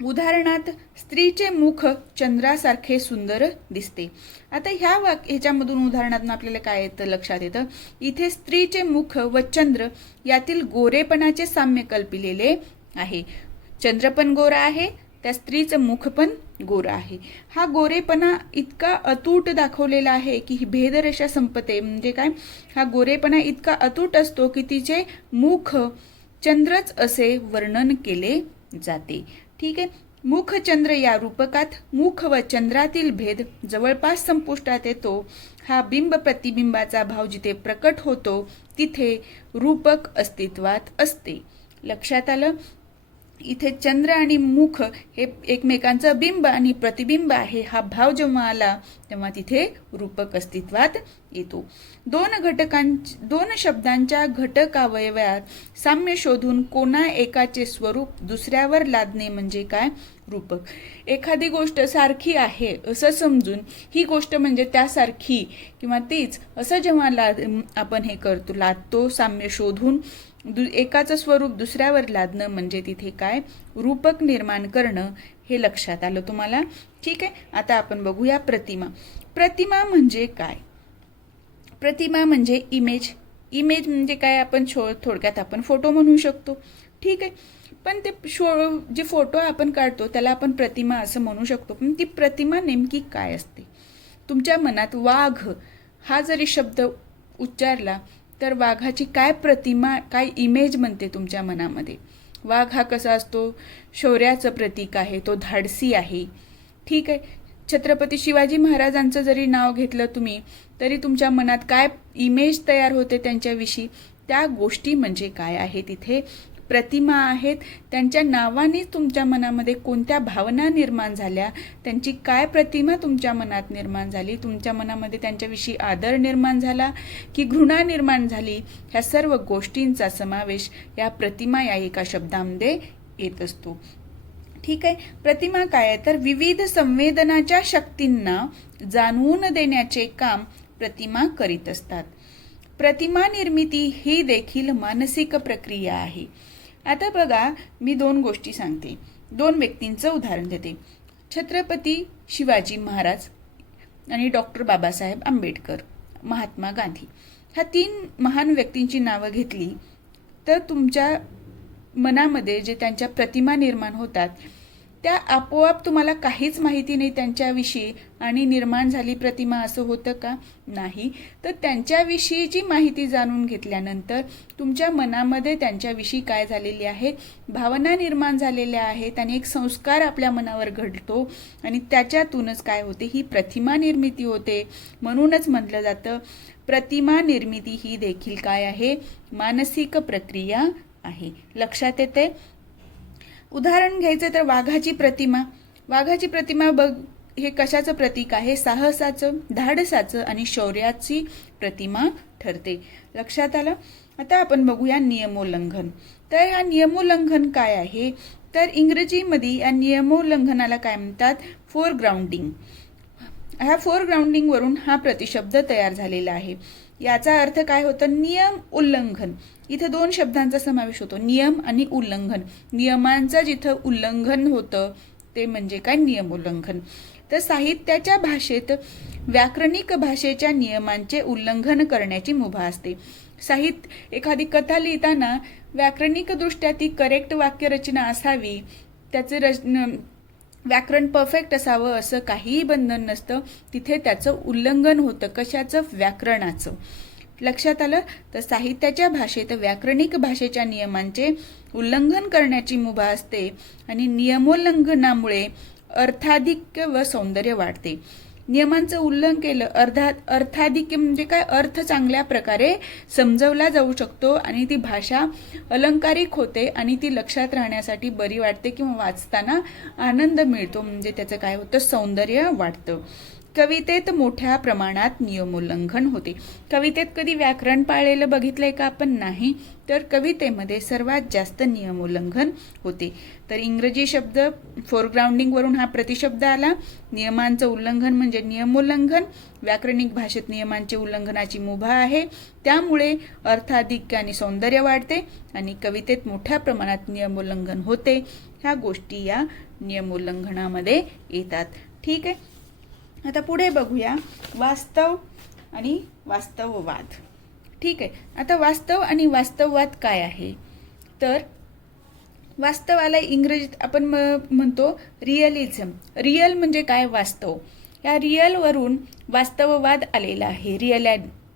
उदाहरणार्थ, स्त्रीचे मुख चंद्रासारखे सुंदर दिसते. आता ह्याच्यामधून उदाहरणातून आपल्याला काय येतं? लक्षात येतं इथे स्त्रीचे मुख व चंद्र यातील गोरेपणाचे साम्य कल्पिलेले आहे. चंद्र पण गोरा आहे, त्या स्त्रीचं मुख पण गोरा आहे. हा गोरेपणा इतका अतूट दाखवलेला आहे की ही भेदरेषा संपते. म्हणजे काय? हा गोरेपणा इतका अतूट असतो की तिचे मुख चंद्रच असे वर्णन केले जाते. ठीक आहे, मुखचंद्र या रूपकात मुख व चंद्रातील भेद जवळपास संपुष्टात येतो. हा बिंब प्रतिबिंबाचा भाव जिथे प्रकट होतो तिथे रूपक अस्तित्वात असते. लक्षात आलं? इथे चंद्र आणि मुख हे एकमेकांचं बिंब आणि प्रतिबिंब आहे. हा भाव जेव्हा आला तेव्हा तिथे रूपक अस्तित्वात येतो. 2 शब्दांच्या घटकावयवात साम्य शोधून कोणा एकाचे स्वरूप दुसऱ्यावर लादणे म्हणजे काय? रूपक. एखादी गोष्ट सारखी आहे असं समजून ही गोष्ट म्हणजे त्यासारखी किंवा तीच असं जेव्हा आपण हे करतो, लादतो, साम्य शोधून एकाचं स्वरूप दुसऱ्यावर लादणं म्हणजे तिथे काय? रूपक निर्माण करणं. हे लक्षात आलं तुम्हाला? ठीक आहे, आता आपण बघूया प्रतिमा. प्रतिमा म्हणजे काय? प्रतिमा म्हणजे इमेज. इमेज म्हणजे काय? आपण थोडक्यात आपण फोटो म्हणू शकतो. ठीक आहे, पण ते जे फोटो आपण काढतो त्याला आपण प्रतिमा असं म्हणू शकतो. पण ती प्रतिमा नेमकी काय असते? तुमच्या मनात वाघ हा जरी शब्द उच्चारला तर वाघाची काय प्रतिमा, काय इमेज म्हणते तुमच्या मनामध्ये? वाघ हा कसा असतो? शौर्याचं प्रतीक आहे, तो धाडसी आहे. ठीक आहे, छत्रपती शिवाजी महाराजांचं जरी नाव घेतलं तुम्ही तरी तुमच्या मनात काय इमेज तयार होते त्यांच्याविषयी? त्या गोष्टी म्हणजे काय आहे? तिथे प्रतिमा आहेत. त्यांच्या नावाने तुमच्या मनामध्ये कोणत्या भावना निर्माण झाल्या? त्यांची काय प्रतिमा तुमच्या मनात निर्माण झाली? तुमच्या मनामध्ये त्यांच्याविषयी आदर निर्माण झाला की घृणा निर्माण झाली? ह्या सर्व गोष्टींचा समावेश या प्रतिमा या एका शब्दामध्ये येत असतो. ठीक आहे, प्रतिमा काय आहे? तर विविध संवेदनाच्या शक्तींना जाणवून देण्याचे काम प्रतिमा करीत असतात. प्रतिमा निर्मिती ही देखील मानसिक प्रक्रिया आहे. आता बघा, मी 2 गोष्टी सांगते, 2 व्यक्तींचं उदाहरण देते. छत्रपती शिवाजी महाराज आणि डॉक्टर बाबासाहेब आंबेडकर, महात्मा गांधी, ह्या 3 महान व्यक्तींची नावं घेतली तर तुमच्या मनामध्ये जे त्यांच्या प्रतिमा निर्माण होतात त्या आपोआप तुम्हाला काहीच माहिती नाही त्यांच्याविषयी आणि निर्माण झाली प्रतिमा असं होतं का? नाही. तर त्यांच्याविषयीची माहिती जाणून घेतल्यानंतर तुमच्या मनामध्ये त्यांच्याविषयी काय झालेली आहे, भावना निर्माण झालेल्या आहेत आणि एक संस्कार आपल्या मनावर घडतो आणि त्याच्यातूनच काय होते, ही प्रतिमा निर्मिती होते. म्हणूनच म्हटलं जातं प्रतिमा निर्मिती ही देखील काय आहे, मानसिक प्रक्रिया आहे. लक्षात येते? उदाहरण घ्यायचं तर वाघाची प्रतिमा. वाघाची प्रतिमा बघ, हे कशाचं प्रतीक आहे, साहसाचं, धाडसाचं आणि शौर्याची प्रतिमा ठरते. लक्षात आलं? आता आपण बघूया नियमोल्लंघन. तर हा नियमोल्लंघन काय आहे, तर इंग्रजीमध्ये या नियमोल्लंघनाला काय म्हणतात, फोरग्राउंडिंग. ह्या फोरग्राउंडिंगवरून हा प्रतिशब्द तयार झालेला आहे. याचा अर्थ काय होतं, नियम उल्लंघन. इथं दोन शब्दांचा समावेश होतो, नियम आणि उल्लंघन. नियमांचं जिथं उल्लंघन होतं ते म्हणजे काय, नियम उल्लंघन. तर साहित्याच्या भाषेत व्याकरणिक भाषेच्या नियमांचे उल्लंघन करण्याची मुभा असते. एखादी कथा लिहिताना व्याकरणिकदृष्ट्या ती करेक्ट वाक्यरचना असावी, त्याचे व्याकरण परफेक्ट असावं असं काहीही बंधन नसतं. तिथे त्याचं उल्लंघन होतं. कशाचं? व्याकरणाचं. लक्षात आलं? तर साहित्याच्या भाषेत व्याकरणिक भाषेच्या नियमांचे उल्लंघन करण्याची मुभा असते आणि नियमोल्लंघनामुळे अर्थाधिक्य व सौंदर्य वाढते. नियमांचं उल्लंघन केलं, अर्थाधिक्य म्हणजे काय, अर्थ चांगल्या प्रकारे समजवला जाऊ शकतो आणि ती भाषा अलंकारिक होते आणि ती लक्षात राहण्यासाठी बरी वाटते किंवा वाचताना आनंद मिळतो, म्हणजे त्याचं काय होतं, सौंदर्य वाढतं. कवितेत मोठ्या प्रमाणात नियमोल्लंघन होते. कवितेत कधी व्याकरण पाळलेलं बघितलंय का आपण? नाही. तर कवितेमध्ये सर्वात जास्त नियमोल्लंघन होते. तर इंग्रजी शब्द फोरग्राउंडिंगवरून हा प्रतिशब्द आला. नियमांचं उल्लंघन म्हणजे नियमोल्लंघन. व्याकरणिक भाषेत नियमांचे उल्लंघनाची मुभा आहे, त्यामुळे अर्थाधिक्य आणि सौंदर्य वाढते आणि कवितेत मोठ्या प्रमाणात नियमोल्लंघन होते. ह्या गोष्टी या नियमोल्लंघनामध्ये येतात. ठीक आहे. आता पुढे बघूया वास्तव आणि वास्तववाद. ठीक आहे. आता वास्तव आणि वास्तववाद काय आहे, तर वास्तवाला इंग्रजीत आपण म्हणतो रिअलिझम. रिअल म्हणजे काय, वास्तव. या रिअलवरून वास्तववाद आलेला आहे,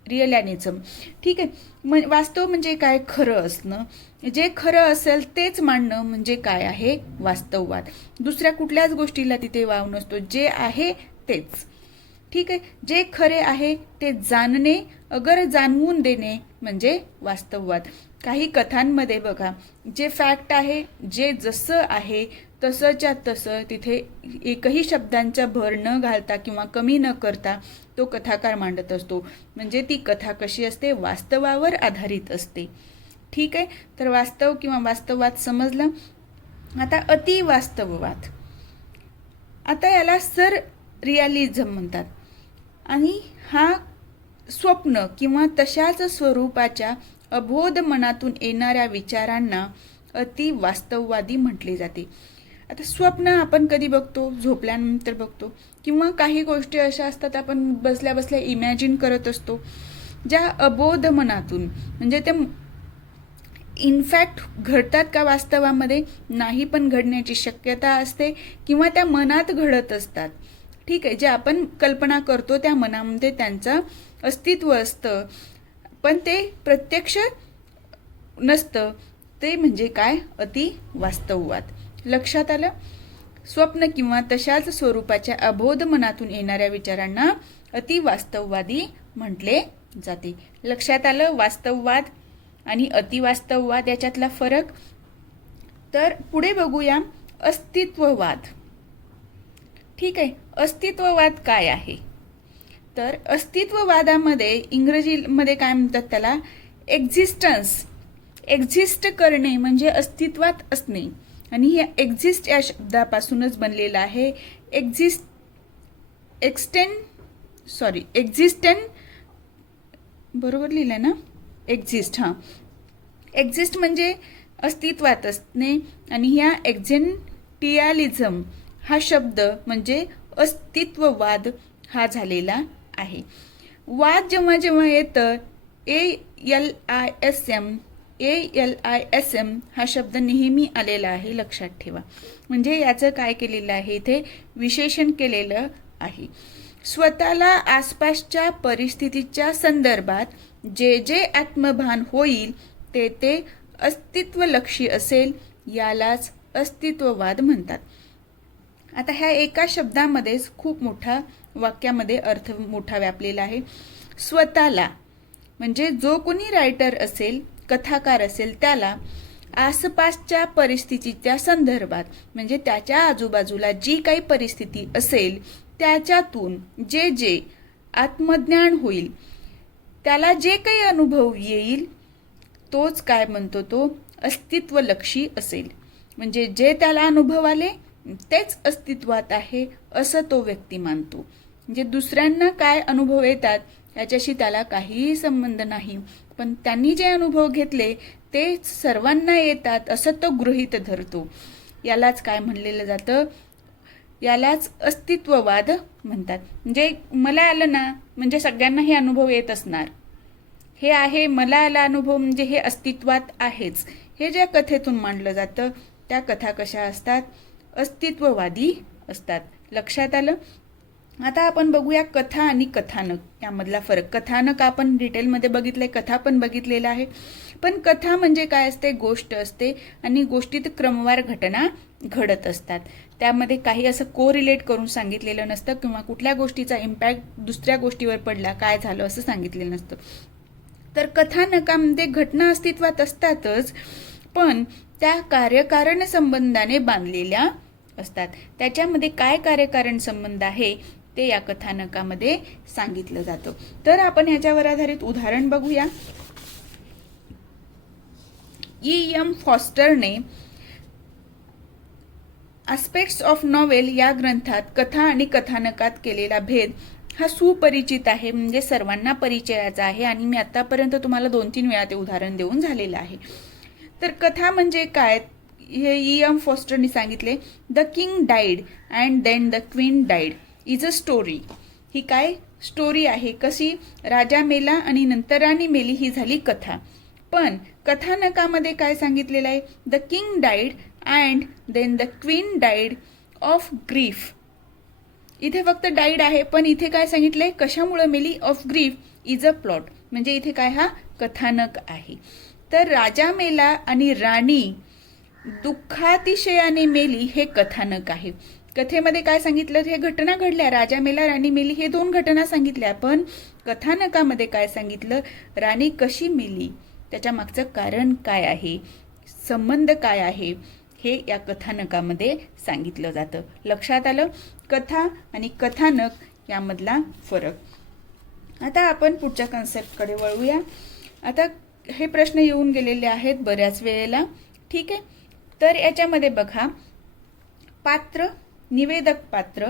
रिअलिझम. ठीक आहे. वास्तव म्हणजे काय, खरं असणं. जे खरं असेल तेच मानणं म्हणजे काय आहे, वास्तववाद. दुसऱ्या कुठल्याच गोष्टीला तिथे वाव नसतो, जे आहे तेच. ठीक आहे. जे खरे आहे ते जाणणे, अगर जाणवून देणे म्हणजे वास्तववाद. काही कथांमध्ये बघा, जे फॅक्ट आहे, जे जसं आहे तसंच्या तसं, तिथे एकही शब्दांचा भर न घालता किंवा कमी न करता तो कथाकार मांडत असतो. म्हणजे ती कथा कशी असते, वास्तवावर आधारित असते. ठीक आहे. तर वास्तव किंवा वास्तववाद समजलं. आता अतिवास्तववाद. आता याला रिअलिझम म्हणतात आणि हा स्वप्न किंवा तशाच स्वरूपाच्या अबोध मनातून येणाऱ्या विचारांना अतिवास्तववादी म्हटले जाते. आता स्वप्न आपण कधी बघतो, झोपल्यानंतर बघतो, किंवा काही गोष्टी अशा असतात आपण बसल्या बसल्या इमॅजिन करत असतो, ज्या अबोध मनातून, म्हणजे ते इनफॅक्ट घडतात का वास्तवामध्ये? नाही, पण घडण्याची शक्यता असते किंवा त्या मनात घडत असतात. ठीक आहे. जे आपण कल्पना करतो त्या मनामध्ये त्यांचं अस्तित्व असतं, पण ते प्रत्यक्ष नसतं. ते म्हणजे काय, अतिवास्तववाद. लक्षात आलं? स्वप्न किंवा तशाच स्वरूपाच्या अबोध मनातून येणाऱ्या विचारांना अतिवास्तववादी म्हटले जाते. लक्षात आलं वास्तववाद आणि अतिवास्तववाद याच्यातला फरक. तर पुढे बघूया अस्तित्ववाद. ठीक आहे. अस्तित्ववाद काय आहे, तर अस्तित्ववादामध्ये इंग्रजीमध्ये काय म्हणतात त्याला, एक्झिस्ट करणे म्हणजे अस्तित्वात असणे. आणि हे एक्झिस्ट या शब्दापासूनच बनलेलं आहे. एक्झिस्टन बरोबर लिहिलंय ना, एक्झिस्ट. हां, एक्झिस्ट म्हणजे अस्तित्वात असणे आणि ह्या एक्झिस्टेंटिअलिझम हा शब्द म्हणजे अस्तित्ववाद हा झालेला आहे. वाद जेव्हा जेव्हा येतं ALISM ALISM हा शब्द नेहमी आलेला आहे, लक्षात ठेवा. म्हणजे याचं काय केलेलं आहे, इथे विशेषण केलेलं आहे. स्वतःला आसपासच्या परिस्थितीच्या संदर्भात जे जे आत्मभान होईल ते ते अस्तित्वलक्षी असेल, यालाच अस्तित्ववाद म्हणतात. आता ह्या एका शब्दामध्येच खूप मोठा वाक्यामध्ये अर्थ मोठा व्यापलेला आहे. स्वतःला म्हणजे जो कोणी रायटर असेल, कथाकार असेल, त्याला आसपासच्या परिस्थितीच्या संदर्भात म्हणजे त्याच्या आजूबाजूला जी काही परिस्थिती असेल त्याच्यातून जे जे आत्मज्ञान होईल, त्याला जे काही अनुभव येईल तोच काय म्हणतो, तो अस्तित्वलक्षी असेल. म्हणजे जे त्याला अनुभव आले तेच अस्तित्वात आहे असं तो व्यक्ती मानतो. म्हणजे दुसऱ्यांना काय अनुभव येतात याच्याशी त्याला काहीही संबंध नाही, पण त्यांनी जे अनुभव घेतले ते सर्वांना येतात असं तो गृहीत धरतो. यालाच काय म्हणलेलं जातं, यालाच अस्तित्ववाद म्हणतात. म्हणजे मला आलं ना म्हणजे सगळ्यांना हे अनुभव येत असणार, हे आहे मला आला अनुभव म्हणजे हे अस्तित्वात आहेच, हे ज्या कथेतून मांडलं जातं त्या कथा कशा असतात, अस्तित्ववादी असतात. लक्षात आलं. आता आपण बघूया कथा आणि कथानक यामधला फरक. कथानक आपण डिटेलमध्ये बघितलंय, कथा पण बघितलेला आहे. पण कथा म्हणजे काय असते, गोष्ट असते आणि गोष्टीत क्रमवार घटना घडत असतात. त्यामध्ये काही असं कोरिलेट करून सांगितलेलं नसतं किंवा कुठल्या गोष्टीचा इम्पॅक्ट दुसऱ्या गोष्टीवर पडला, काय झालं असं सांगितलेलं नसतं. तर कथानकामध्ये घटना अस्तित्वात असतातच, पण त्या कार्यकारण संबंधाने बांधलेल्या असतात. त्याच्यामध्ये काय कार्यकारण संबंध आहे ते या कथानकामध्ये सांगितलं जातं. तर आपण ह्याच्यावर आधारित उदाहरण बघूया. E.M. फॉस्टरने आस्पेक्ट्स ऑफ नॉवेल या ग्रंथात कथा आणि कथानकात केलेला भेद हा सुपरिचित आहे, म्हणजे सर्वांना परिचयाचा आहे आणि मी आतापर्यंत तुम्हाला 2-3 वेळा ते उदाहरण देऊन झालेलं आहे. तर कथा म्हणजे काय हे E.M. फॉस्टरने सांगितले. The king died and then the queen died is a story. ही काय स्टोरी आहे, कशी राजा मेला आणि नंतर राणी मेली, ही झाली कथा. पण कथानकामध्ये काय सांगितलेलं आहे, the king died and then the queen died of grief. इथे फक्त डाईड आहे, पण इथे काय सांगितलंय, कशामुळे मेली, of grief is a plot. म्हणजे इथे काय हा कथानक आहे. तर राजा मेला आणि राणी दुःखातिशयाने मेली हे कथानक आहे. कथेमध्ये काय सांगितलं, हे घटना घडल्या, राजा मेला राणी मेली, हे 2 घटना सांगितल्या. पण कथानकामध्ये काय सांगितलं, राणी कशी मेली, त्याच्या मागचं कारण काय आहे, संबंध काय आहे, हे या कथानकामध्ये सांगितलं जातं. लक्षात आलं. कथा आणि कथानक यामधला फरक. आता आपण पुढच्या कन्सेप्टकडे वळूया. आता हे प्रश्न येऊन गेलेले आहेत बऱ्याच वेळेला, ठीक आहे. तर याच्यामध्ये बघा, पात्र, निवेदक पात्र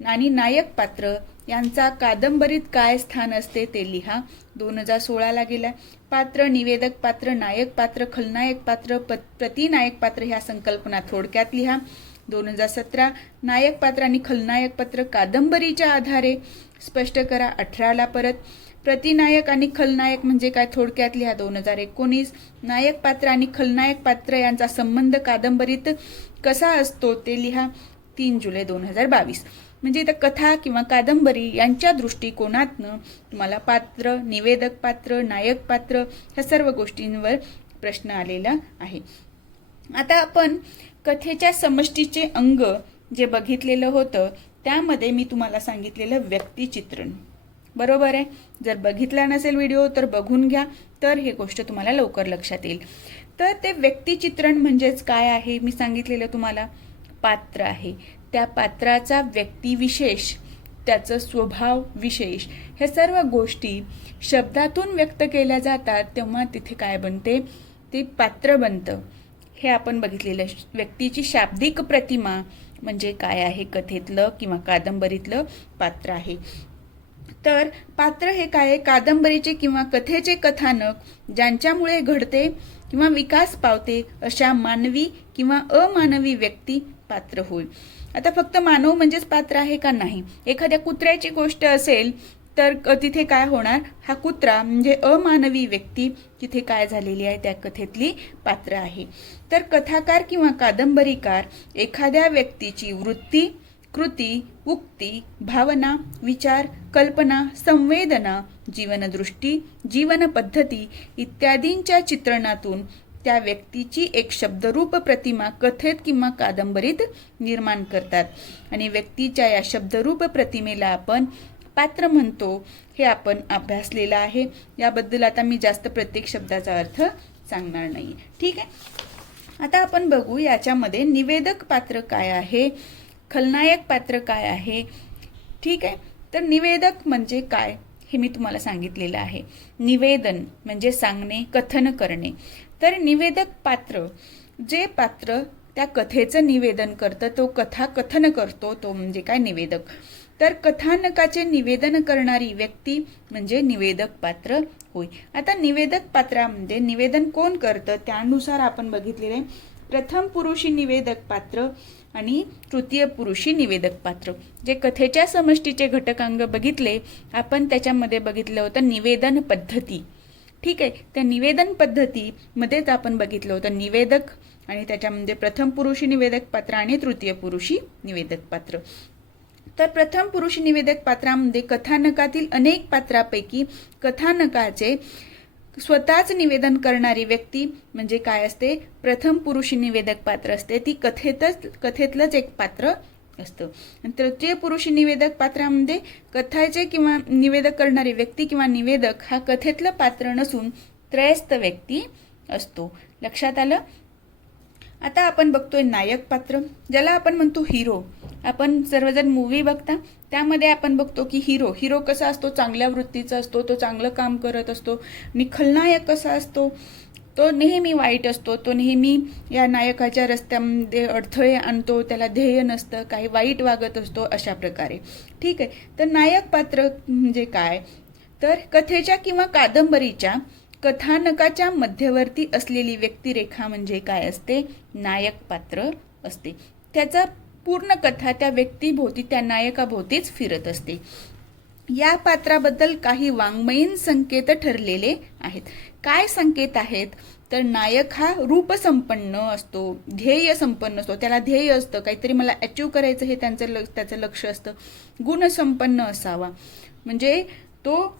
आणि नायक पात्र यांचा कादंबरीत काय स्थान असते ते लिहा. 2016ला गेला. पात्र, निवेदक पात्र, नायक पात्र, खलनायक पात्र, प्रतिनायक पात्र ह्या संकल्पना थोडक्यात लिहा. 2017 नायक पात्र आणि खलनायक पात्र कादंबरीच्या आधारे स्पष्ट करा. 18ला परत प्रतिनायक आणि खलनायक म्हणजे काय थोडक्यात लिहा. 2019 नायक पात्र आणि खलनायक पात्र यांचा संबंध कादंबरीत कसा असतो ते लिहा. 3 जुलै 2022. म्हणजे इथं कथा किंवा कादंबरी यांच्या दृष्टिकोनातनं तुम्हाला पात्र, निवेदक पात्र, नायक पात्र ह्या सर्व गोष्टींवर प्रश्न आलेला आहे. आता आपण कथेच्या समष्टीचे अंग जे बघितलेलं होतं त्यामध्ये मी तुम्हाला सांगितलेलं व्यक्तिचित्रण, बरोबर आहे. जर बघितला नसेल व्हिडिओ तर बघून घ्या, तर हे गोष्ट तुम्हाला लवकर लक्षात येईल. तर ते व्यक्तिचित्रण म्हणजेच काय आहे, मी सांगितलेलं तुम्हाला, पात्र आहे, त्या पात्राचा व्यक्तिविशेष, त्याचं स्वभाव विशेष, ह्या सर्व गोष्टी शब्दातून व्यक्त केल्या जातात, तेव्हा तिथे काय बनते, ते पात्र बनतं. हे आपण बघितलेलं. व्यक्तीची शाब्दिक प्रतिमा म्हणजे काय आहे, कथेतलं किंवा कादंबरीतलं पात्र आहे. तर पात्र हे काय, कादंबरीचे किंवा कथेचे कथानक ज्यांच्यामुळे घडते किंवा विकास पावते अशा मानवी किंवा अमानवी व्यक्ती पात्र होय. आता फक्त मानव म्हणजेच पात्र आहे का, नाही. एखाद्या कुत्र्याची गोष्ट असेल तर तिथे काय होणार, हा कुत्रा म्हणजे अमानवी व्यक्ती तिथे काय झालेली आहे, त्या कथेतली पात्र आहे. तर कथाकार किंवा कादंबरीकार एखाद्या व्यक्तीची वृत्ती, कृती, उक्ती, भावना, विचार, कल्पना, संवेदना, जीवनदृष्टी, जीवनपद्धती इत्यादींच्या चित्रणातून त्या व्यक्तीची एक शब्दरूप प्रतिमा कथेत किंवा कादंबरीत निर्माण करतात. आणि व्यक्तीच्या या शब्दरूप प्रतिमेला आपण पात्र म्हणतो. हे आपण अभ्यासलेलं आहे. याबद्दल आता मी जास्त प्रत्येक शब्दाचा अर्थ सांगणार नाही. ठीक आहे. आता आपण बघू याच्यामध्ये निवेदक पात्र काय आहे, खलनायक पात्र काय आहे. ठीक आहे. तर निवेदक म्हणजे काय हे मी तुम्हाला सांगितलेलं आहे. निवेदन म्हणजे सांगणे, कथन करणे. तर निवेदक पात्र, जे पात्र त्या कथेचं निवेदन करतं, तो कथा कथन करतो, तो म्हणजे काय, निवेदक. तर कथानकाचे निवेदन करणारी व्यक्ती म्हणजे निवेदक पात्र होय. आता निवेदक पात्रामध्ये निवेदन कोण करतं त्यानुसार आपण बघितलेले आहे. प्रथम पुरुषी निवेदक पात्र आणि तृतीय पुरुषी निवेदक पात्र. जे कथेच्या समष्टीचे घटकांग बघितले आपण, त्याच्यामध्ये बघितलं होतं निवेदन पद्धती. ठीक आहे. त्या निवेदन पद्धतीमध्येच आपण बघितलं होतं निवेदक, आणि त्याच्यामध्ये प्रथम पुरुषी निवेदक पात्र आणि तृतीय पुरुषी निवेदक पात्र. तर प्रथम पुरुषी निवेदक पात्रामध्ये कथानकातील अनेक पात्रापैकी कथानकाचे स्वतःच निवेदन करणारी व्यक्ती म्हणजे काय असते, प्रथम पुरुषी निवेदक पात्र असते. ती कथेतलंच एक पात्र असतं. तृतीय पुरुषी निवेदक पात्रामध्ये कथाचे किंवा निवेदक करणारी व्यक्ती किंवा निवेदक हा कथेतलं पात्र नसून त्रयस्थ व्यक्ती असतो. लक्षात आलं. आता आपण बघतोय नायक पात्र, ज्याला आपण म्हणतो हिरो. आपण सर्वजण मूवी बघता, त्यामध्ये आपण बघतो की हिरो कसा असतो, चांगल्या वृत्तीचा असतो, तो चांगलं काम करत असतो. आणि खलनायक कसा असतो, तो नेहमी वाईट असतो, तो नेहमी या नायकाच्या रस्त्यामध्ये अडथळे आणतो, त्याला ध्येय नसतं, काही वाईट वागत असतो, अशा प्रकारे. ठीक आहे. तर नायक पात्र म्हणजे काय, तर कथेच्या किंवा कादंबरीच्या कथानकाच्या मध्यवर्ती असलेली व्यक्तिरेखा म्हणजे काय असते, नायक पात्र असते. त्याचा पूर्ण कथा त्या व्यक्तीभोवती, त्या नायकाभोवतीच फिरत असते. या पात्राबद्दल काही वाङ्मयीन संकेत ठरलेले आहेत. काय संकेत आहेत, तर नायक हा रूपसंपन्न असतो, ध्येय संपन्न असतो, त्याला ध्येय असतं, काहीतरी मला अचीव करायचं हे त्याचं लक्ष असतं. गुणसंपन्न असावा म्हणजे तो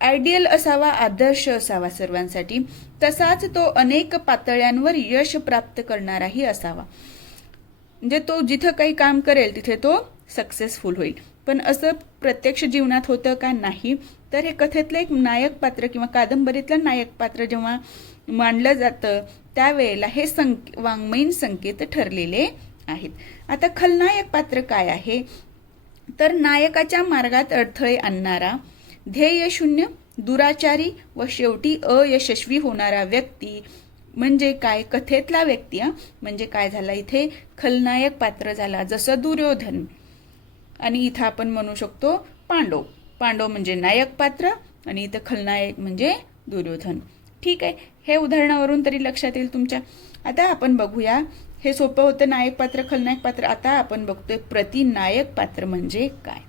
आयडियल असावा, आदर्श असावा सर्वांसाठी. तसाच तो अनेक पातळ्यांवर यश प्राप्त करणाराही असावा. म्हणजे तो जिथं काही काम करेल तिथे तो सक्सेसफुल होईल. पण असं प्रत्यक्ष जीवनात होतं का, नाही. तर हे कथेतलं एक नायक पात्र किंवा कादंबरीतलं नायक पात्र जेव्हा मांडलं जातं त्यावेळेला हे वाङ्मयीन संकेत ठरलेले आहेत. आता खलनायक पात्र काय आहे, तर नायकाच्या मार्गात अडथळे आणणारा, ध्येयशून्य, दुराचारी व शेवटी अयशस्वी होणारा व्यक्ती म्हणजे काय, कथेतला व्यक्ती. म्हणजे काय झाला, इथे खलनायक पात्र झाला, जसं दुर्योधन. आणि इथं आपण म्हणू शकतो पांडव म्हणजे नायक पात्र आणि इथं खलनायक म्हणजे दुर्योधन. ठीक आहे. हे उदाहरणावरून तरी लक्षात येईल तुमच्या. आता आपण बघूया, हे सोपं होतं नायक पात्र खलनायक पात्र. आता आपण बघतोय प्रतिनायक पात्र म्हणजे काय.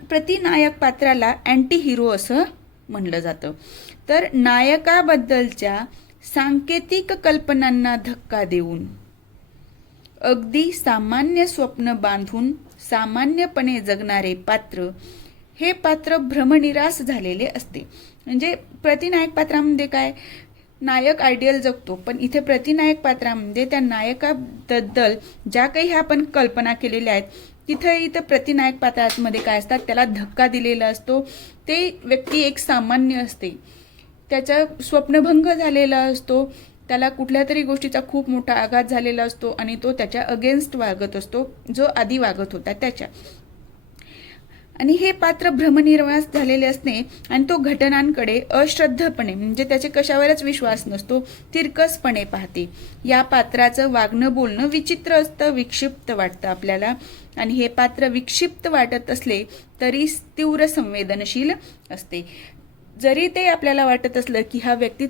प्रतिनायक पात्राला अँटी हिरो असं म्हणलं जातं. तर नायकाबद्दलच्या सांकेतिक कल्पनांना धक्का देऊन अगदी सामान्य स्वप्न बांधून सामान्यपणे जगणारे पात्र, हे पात्र भ्रमनिरास झालेले असते. म्हणजे प्रतिनायक पात्रामध्ये काय, नायक आयडियल जगतो, पण इथे प्रतिनायक पात्रामध्ये त्या नायकाबद्दल ज्या काही आपण कल्पना केलेल्या आहेत इथं प्रतिनायक पात्रामध्ये काय असतात, त्याला धक्का दिलेला असतो. ते व्यक्ती एक सामान्य असते, त्याचा स्वप्नभंग झालेला असतो, त्याला कुठल्या तरी गोष्टीचा खूप मोठा आघात झालेला असतो आणि तो त्याच्या अगेन्स्ट वागत असतो, जो आधी वागत होता त्याच्या. आणि हे पात्र भ्रमनिर्वास झालेले असणे आणि तो घटनांकडे अश्रद्धपणे म्हणजे त्याचे कशावरच विश्वास नसतो, तिरकसपणे पाहते. या पात्राचं वागणं बोलणं विचित्र असतं, विक्षिप्त वाटतं आपल्याला. आणि हे पात्र विक्षिप्त वाटत असले तरी तीव्र संवेदनशील असते. जरी ते आपल्याला वाटत असलं की हा व्यक्ती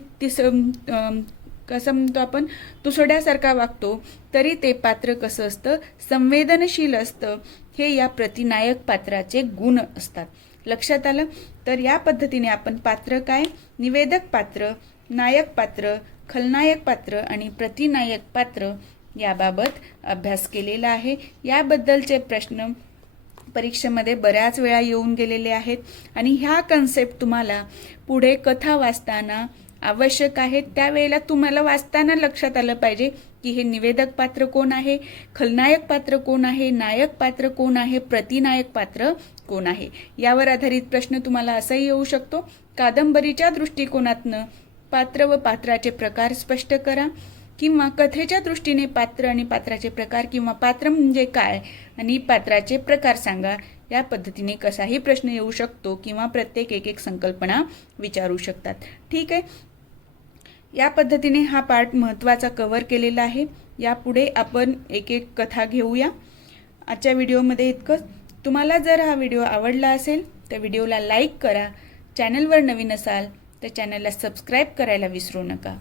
कसं म्हणतो आपण, तुसड्यासारखा वागतो, तरी ते पात्र कसं असतं, संवेदनशील असतं. हे या प्रतिनायक पात्राचे गुण असतात. लक्षात आलं? तर या पद्धतीने आपण पात्र काय, निवेदक पात्र, नायक पात्र, खलनायक पात्र आणि प्रतिनायक पात्र याबाबत अभ्यास केलेला आहे. याबद्दलचे प्रश्न परीक्षेमध्ये बऱ्याच वेळा येऊन गेलेले आहेत आणि ह्या कन्सेप्ट तुम्हाला पुढे कथा वाचताना आवश्यक आहेत. त्यावेळेला तुम्हाला वाचताना लक्षात आलं पाहिजे की हे निवेदक पात्र कोण आहे, खलनायक पात्र कोण आहे, नायक पात्र कोण आहे, प्रतिनायक पात्र कोण आहे. यावर आधारित प्रश्न तुम्हाला असाही येऊ शकतो, कादंबरीच्या दृष्टिकोनातनं पात्र व पात्राचे प्रकार स्पष्ट करा, किंवा कथेच्या दृष्टीने पात्र आणि पात्राचे प्रकार, किंवा पात्र म्हणजे काय आणि पात्राचे प्रकार सांगा. या पद्धतीने कसाही प्रश्न येऊ शकतो किंवा प्रत्येक एक संकल्पना विचारू शकतात. ठीक आहे, या पद्धतीने हा पार्ट महत्त्वाचा कव्हर केलेला आहे. यापुढे आपण एक एक कथा घेऊया. आजच्या व्हिडिओमध्ये इतकंच. तुम्हाला जर हा व्हिडिओ आवडला असेल तर व्हिडिओला लाईक करा. चॅनलवर नवीन असाल तर चॅनलला सबस्क्राईब करायला विसरू नका.